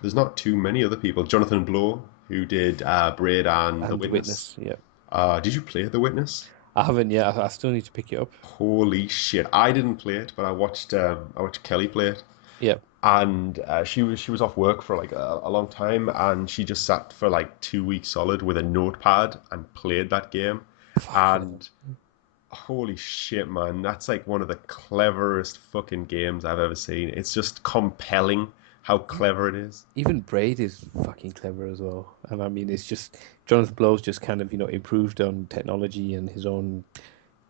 there's not too many other people. Jonathan Blow, who did Braid and The And The Witness. Witness. Yeah. Did you play The Witness? I haven't yet. I still need to pick it up. Holy shit! I didn't play it, but I watched Kelly play it, Yeah. and she was off work for like a long time, and she just sat for like 2 weeks solid with a notepad and played that game, Fucking hell. and holy shit, man, that's like one of the cleverest fucking games I've ever seen. It's just compelling how clever it is. Even Braid is fucking clever as well. And I mean, it's just Jonathan Blow's just kind of, improved on technology and his own,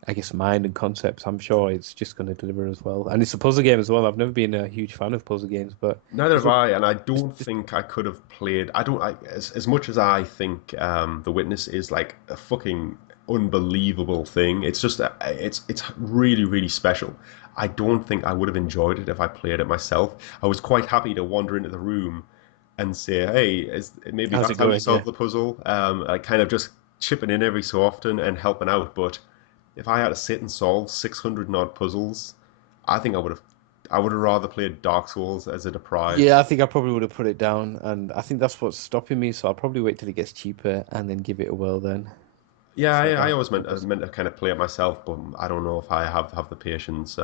I guess, mind and concepts. I'm sure it's just going to deliver as well. And it's a puzzle game as well. I've never been a huge fan of puzzle games, but Neither there's have a I, and I there's, don't there's, think I could have played. I don't. As much as I think The Witness is like a fucking unbelievable thing. It's really really special. I don't think I would have enjoyed it if I played it myself. I was quite happy to wander into the room and say, "Hey, maybe how's it that's how you going? Yeah. solve the puzzle." I kind of just chipping in every so often and helping out. But if I had to sit and solve 600 odd puzzles, I think I would have rather played Dark Souls as a deprived. Yeah, I think I probably would have put it down, and I think that's what's stopping me. So I'll probably wait till it gets cheaper and then give it a whirl then. Yeah, So I I don't always have to. meant to kind of play it myself, but I don't know if I have the patience.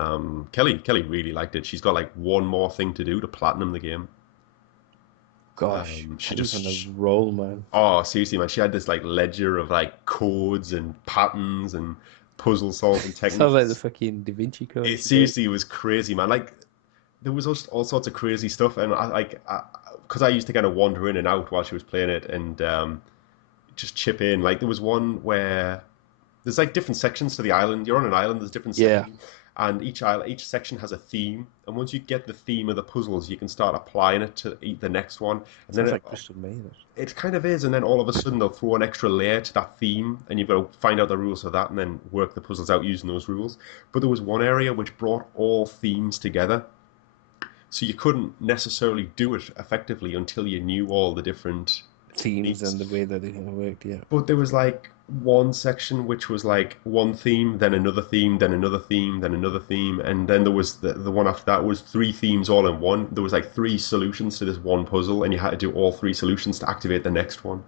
Kelly really liked it. She's got like one more thing to do to platinum the game. Gosh, She Kelly's on a just roll, man. Oh, seriously, man, she had this like ledger of like codes and patterns and puzzle solving Sounds like the techniques. fucking Da Vinci Code It for days. seriously was crazy, man. Like there was all sorts of crazy stuff, and because I used to kind of wander in and out while she was playing it, and just chip in. Like there was one where there's like different sections to the island. You're on an island. There's different Yeah, sections, and each section has a theme. And once you get the theme of the puzzles, you can start applying it to the next one. And then sounds like Crystal Maze. it kind of is. And then all of a sudden they'll throw an extra layer to that theme, and you've got to find out the rules for that, and then work the puzzles out using those rules. But there was one area which brought all themes together, so you couldn't necessarily do it effectively until you knew all the different Themes themes. and the way that it worked. Yeah. But there was like one section which was like one theme, then another theme, then another theme, then another theme, and then there was the one after that was three themes all in one. There was like three solutions to this one puzzle, and you had to do all three solutions to activate the next one.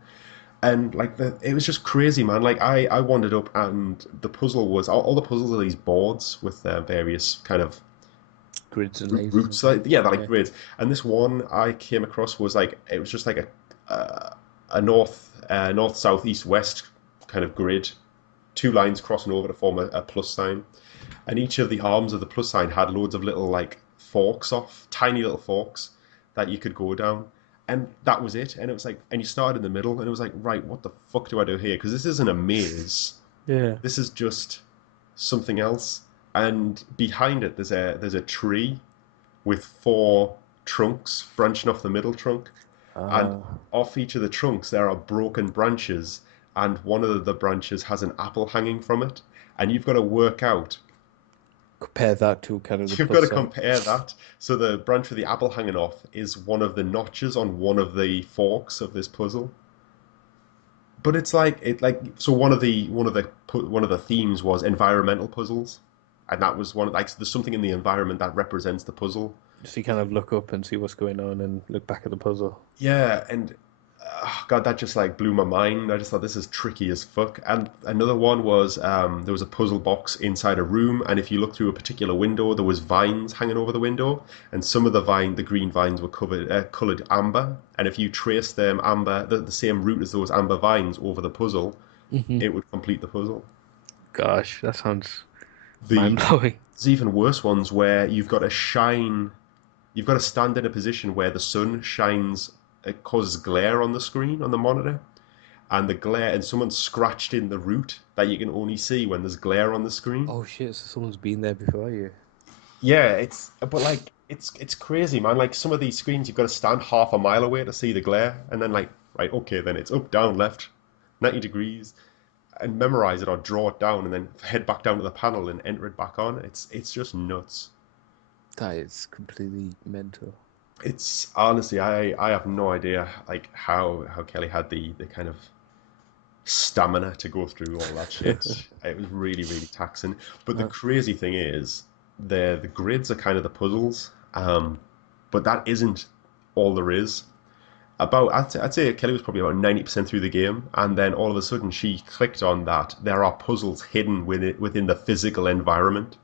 And like it was just crazy, man. Like I wandered up, and the puzzle was all the puzzles are these boards with various kind of Grids and lasers and routes. stuff. Like yeah, they're like Yeah. grids. And this one I came across was like it was just like a north south east west kind of grid, two lines crossing over to form a plus sign, and each of the arms of the plus sign had loads of little like forks off, tiny little forks that you could go down. And that was it. And it was like, and you started in the middle, and it was like, right, what the fuck do I do here? Because this isn't a maze. Yeah. This is just something else. And behind it, there's a tree, with four trunks branching off the middle trunk, and Uh, off each of the trunks there are broken branches, and one of the branches has an apple hanging from it, and you've got to work out. compare that to kind of the You've got plus to side. compare that. So the branch with the apple hanging off is one of the notches on one of the forks of this puzzle. But it's like so one of the themes was environmental puzzles, and that was one of like there's something in the environment that represents the puzzle. So you kind of look up and see what's going on and look back at the puzzle. Yeah, and God, that just like blew my mind. I just thought this is tricky as fuck. And another one was there was a puzzle box inside a room, and if you look through a particular window, there was vines hanging over the window, and some of the green vines were colored amber. And if you trace them amber, the same route as those amber vines over the puzzle, Hmm. it would complete the puzzle. Gosh, that sounds The mind-blowing. There's even worse ones where you've got to stand in a position where the sun shines, it causes glare on the screen on the monitor, and the glare, and someone's scratched in the route that you can only see when there's glare on the screen. Oh shit, so someone's been there before you. Yeah, but like it's crazy, man. Like some of these screens, you've got to stand half a mile away to see the glare, and then like right, okay, then it's up, down, left, 90 degrees, and memorize it or draw it down, and then head back down to the panel and enter it back on. It's just nuts. That is completely mental. It's honestly, I have no idea like how Kelly had the kind of stamina to go through all that shit. It was really, really taxing. But the Uh, crazy thing is, the grids are kind of the puzzles, but that isn't all there is. I'd say Kelly was probably about 90% through the game, and then all of a sudden she clicked on that there are puzzles hidden within the physical environment,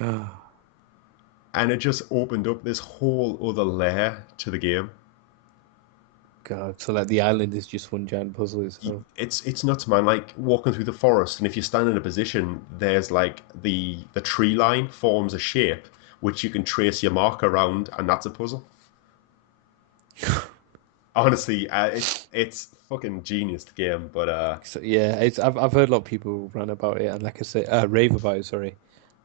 ah, and it just opened up this whole other layer to the game. God, so like the island is just one giant puzzle itself. It's nuts, man. Like walking through the forest, and if you stand in a position, there's like the tree line forms a shape which you can trace your mark around, and that's a puzzle. Honestly, it's fucking genius the game, but So yeah, I've heard a lot of people rant about it and like I say, rave about it, sorry.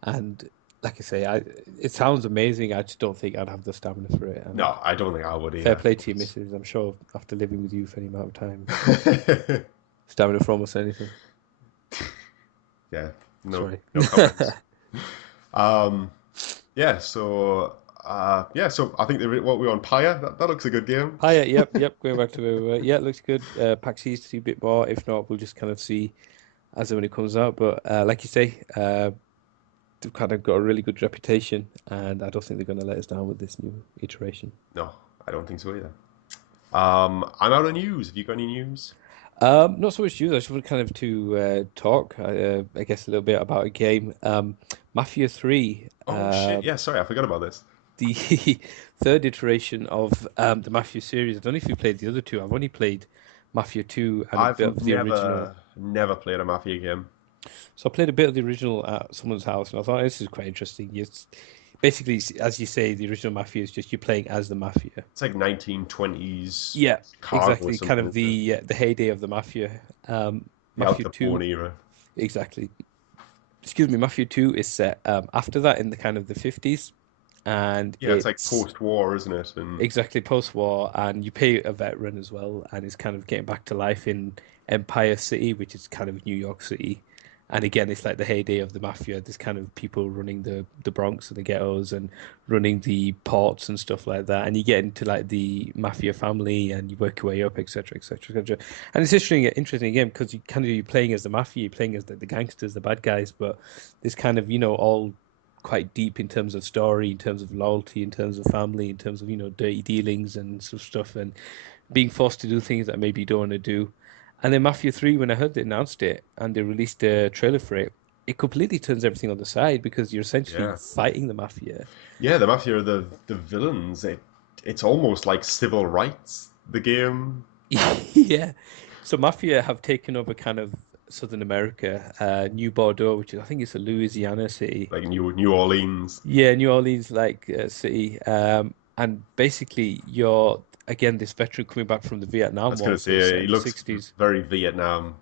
And like I say, it sounds amazing. I just don't think I'd have the stamina for it. And no, I don't think I would fair either. play to your missus. I'm sure after living with you for any amount of time, you've got It's- stamina for almost anything. yeah, Sorry. no comments. Um, yeah, so so I think what we're on Pyre. That looks a good game. Hi, yep. Going back to where we were. Yeah, it looks good. Pack C's to see a bit more. If not, we'll just kind of see as and when it comes out. But like you say, they've kind of got a really good reputation, and I don't think they're going to let us down with this new iteration. No, I don't think so either. I'm out of news. Have you got any news? Not so much news. I just want kind of to talk, I guess, a little bit about a game. Mafia 3, Oh shit! Yeah, sorry, I forgot about this. the third iteration of the Mafia series. I don't know if you played the other two. I've only played Mafia 2 and a I've bit of the original. never played a Mafia game. So I played a bit of the original at someone's house, and I thought this is quite interesting. It's basically, as you say, the original Mafia is just you're playing as the Mafia. It's like 1920s Yeah, Chicago or exactly. Kind something, of isn't it? the heyday of the Mafia. The Al Mafia 2, Capone era. exactly. Excuse me, Mafia 2 is set after that in the kind of the 50s, and Yeah, it's like it's post-war, isn't it? And exactly post-war, and you play a veteran as well, and it's kind of getting back to life in Empire City, which is kind of New York City. And again, it's like the heyday of the mafia. There's kind of people running the Bronx and the ghettos and running the ports and stuff like that. And you get into like the mafia family and you work your way up, etc., etc., etc. And it's interesting again because you kind of you're playing as the mafia, you're playing as the gangsters, the bad guys, but there's kind of all quite deep in terms of story, in terms of loyalty, in terms of family, in terms of dirty dealings and sort of stuff, and being forced to do things that maybe you don't want to do. And then Mafia 3, when I heard they announced it and they released a trailer for it, it completely turns everything on the side because you're essentially yeah, fighting the mafia. yeah, the Mafia are the villains. It's almost like civil rights. The game, Yeah. So Mafia have taken over kind of Southern America, New Bordeaux, which is, I think it's a Louisiana city. like New Orleans. Yeah, New Orleans like city. And basically you're again this veteran coming back from the I Vietnam was War, gonna so it's set say in he the looks 60s. very Vietnam.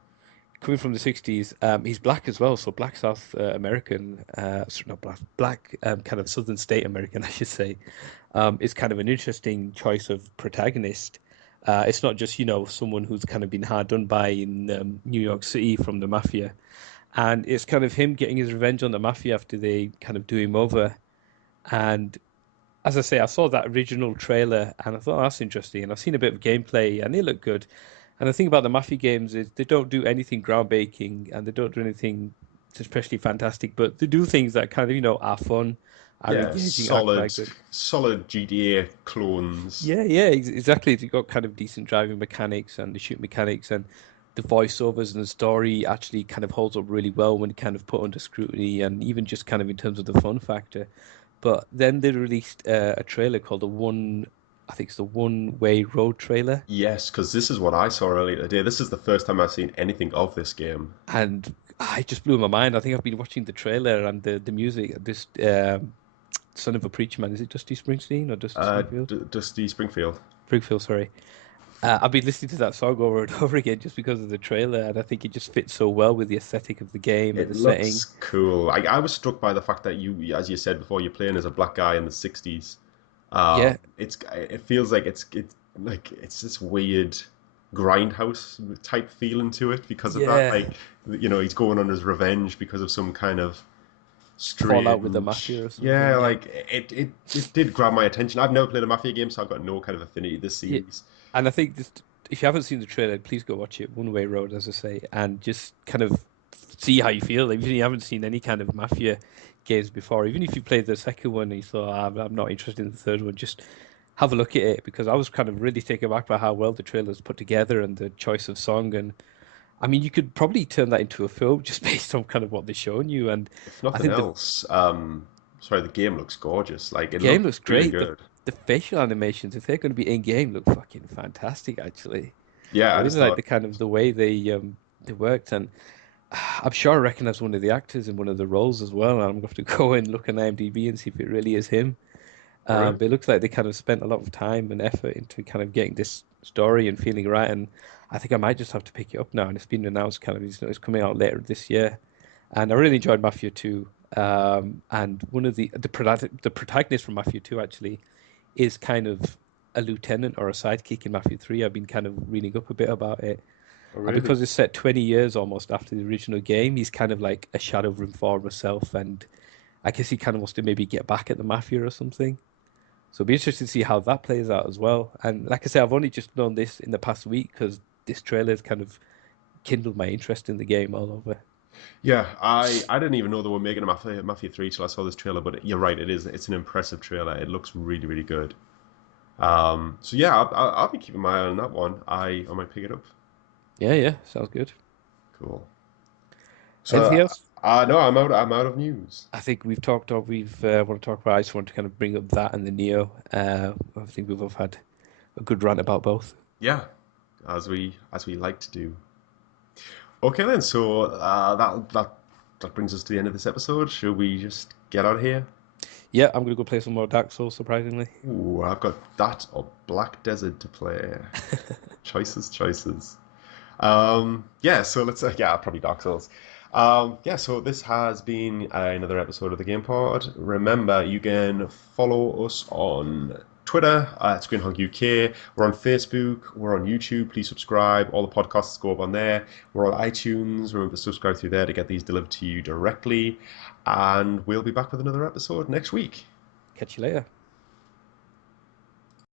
coming from the 60s. He's black as well, so black South American, not black, black kind of Southern State American, I should say. It's kind of an interesting choice of protagonist. It's not just, someone who's kind of been hard done by in New York City from the mafia. And it's kind of him getting his revenge on the mafia after they kind of do him over. And as I say, I saw that original trailer and I thought, oh, that's interesting. And I've seen a bit of gameplay and they look good. And the thing about the Mafia games is they don't do anything groundbreaking and they don't do anything especially fantastic, but they do things that kind of, are fun, are Yeah, engaging, are solid, quite good. solid GTA clones. Yeah, yeah, exactly. You've got kind of decent driving mechanics and the shoot mechanics and the voiceovers and the story actually kind of holds up really well when kind of put under scrutiny and even just kind of in terms of the fun factor. But then they released a trailer called I think it's the One Way Road trailer. Yes, because this is what I saw earlier today. This is the first time I've seen anything of this game. And it just blew my mind. I think I've been watching the trailer and the music. This Son of a Preacher Man, is it Dusty Springsteen or Dusty Springfield? D Dusty Springfield. Springfield, sorry. I've been listening to that song over and over again just because of the trailer, and I think it just fits so well with the aesthetic of the game and It the setting. looks cool. I was struck by the fact that as you said before, you're playing as a black guy in the 60s. Yeah, It feels like it's this weird grindhouse type feeling to it because of that. yeah. Like, he's going on his revenge because of some kind of Fallout with the strange. Mafia or Yeah, something. Yeah, like it did grab my attention. I've never played a Mafia game, so I've got no kind of affinity to this yeah. series. And I think this, if you haven't seen the trailer, please go watch it. One Way Road, as I say, and just kind of see how you feel. Even if you haven't seen any kind of Mafia games before, even if you played the second one and you thought, I'm not interested in the third one, just have a look at it because I was kind of really taken aback by how well the trailer's put together and the choice of song. And I mean, you could probably turn that into a film just based on kind of what they're showing you. And If I nothing think the else, sorry, the game looks gorgeous. Like, it game looks looks really great. good. The facial animations, if they're going to be in game, look fucking fantastic, actually. I Yeah, I really just like thought, the kind of the way they worked, and I'm sure I recognize one of the actors in one of the roles as well. And I'm going to have to go and look on IMDb and see if it really is him. oh, really? But it looks like they kind of spent a lot of time and effort into kind of getting this story and feeling right. And I think I might just have to pick it up now. And it's been announced kind of it's coming out later this year. And I really enjoyed Mafia 2. And one of the protagonist from Mafia 2 actually is kind of a lieutenant or a sidekick in Mafia 3. I've been kind of reading up a bit about it. Oh, And really? because it's set 20 years almost after the original game, he's kind of like a shadow of him for himself. And I guess he kind of wants to maybe get back at the Mafia or something. So it'll be interesting to see how that plays out as well. And like I say, I've only just known this in the past week because this trailer has kind of kindled my interest in the game all over. Yeah, I didn't even know they were making a Mafia 3 till I saw this trailer, but you're right, it's an impressive trailer. It looks really, really good. So yeah, I'll be keeping my eye on that one. I might pick it up. Yeah, yeah, sounds good. Cool. So, Anything else? no, I'm out of news. I think we've talked or we've want to talk about. I just want to kind of bring up that and the Neo. I think we've both had a good rant about both. Yeah, as we like to do. Okay then, so that brings us to the end of this episode. Should we just get out of here? Yeah, I'm gonna go play some more Dark Souls, surprisingly. Ooh, I've got that or Black Desert to play. Choices, choices. Yeah, so yeah, probably Dark Souls. Yeah, so this has been another episode of the Gamepod. Remember, you can follow us on Twitter at ScreenHogUK. We're on Facebook. We're on YouTube. Please subscribe. All the podcasts go up on there. We're on iTunes. Remember to subscribe through there to get these delivered to you directly. And we'll be back with another episode next week. Catch you later.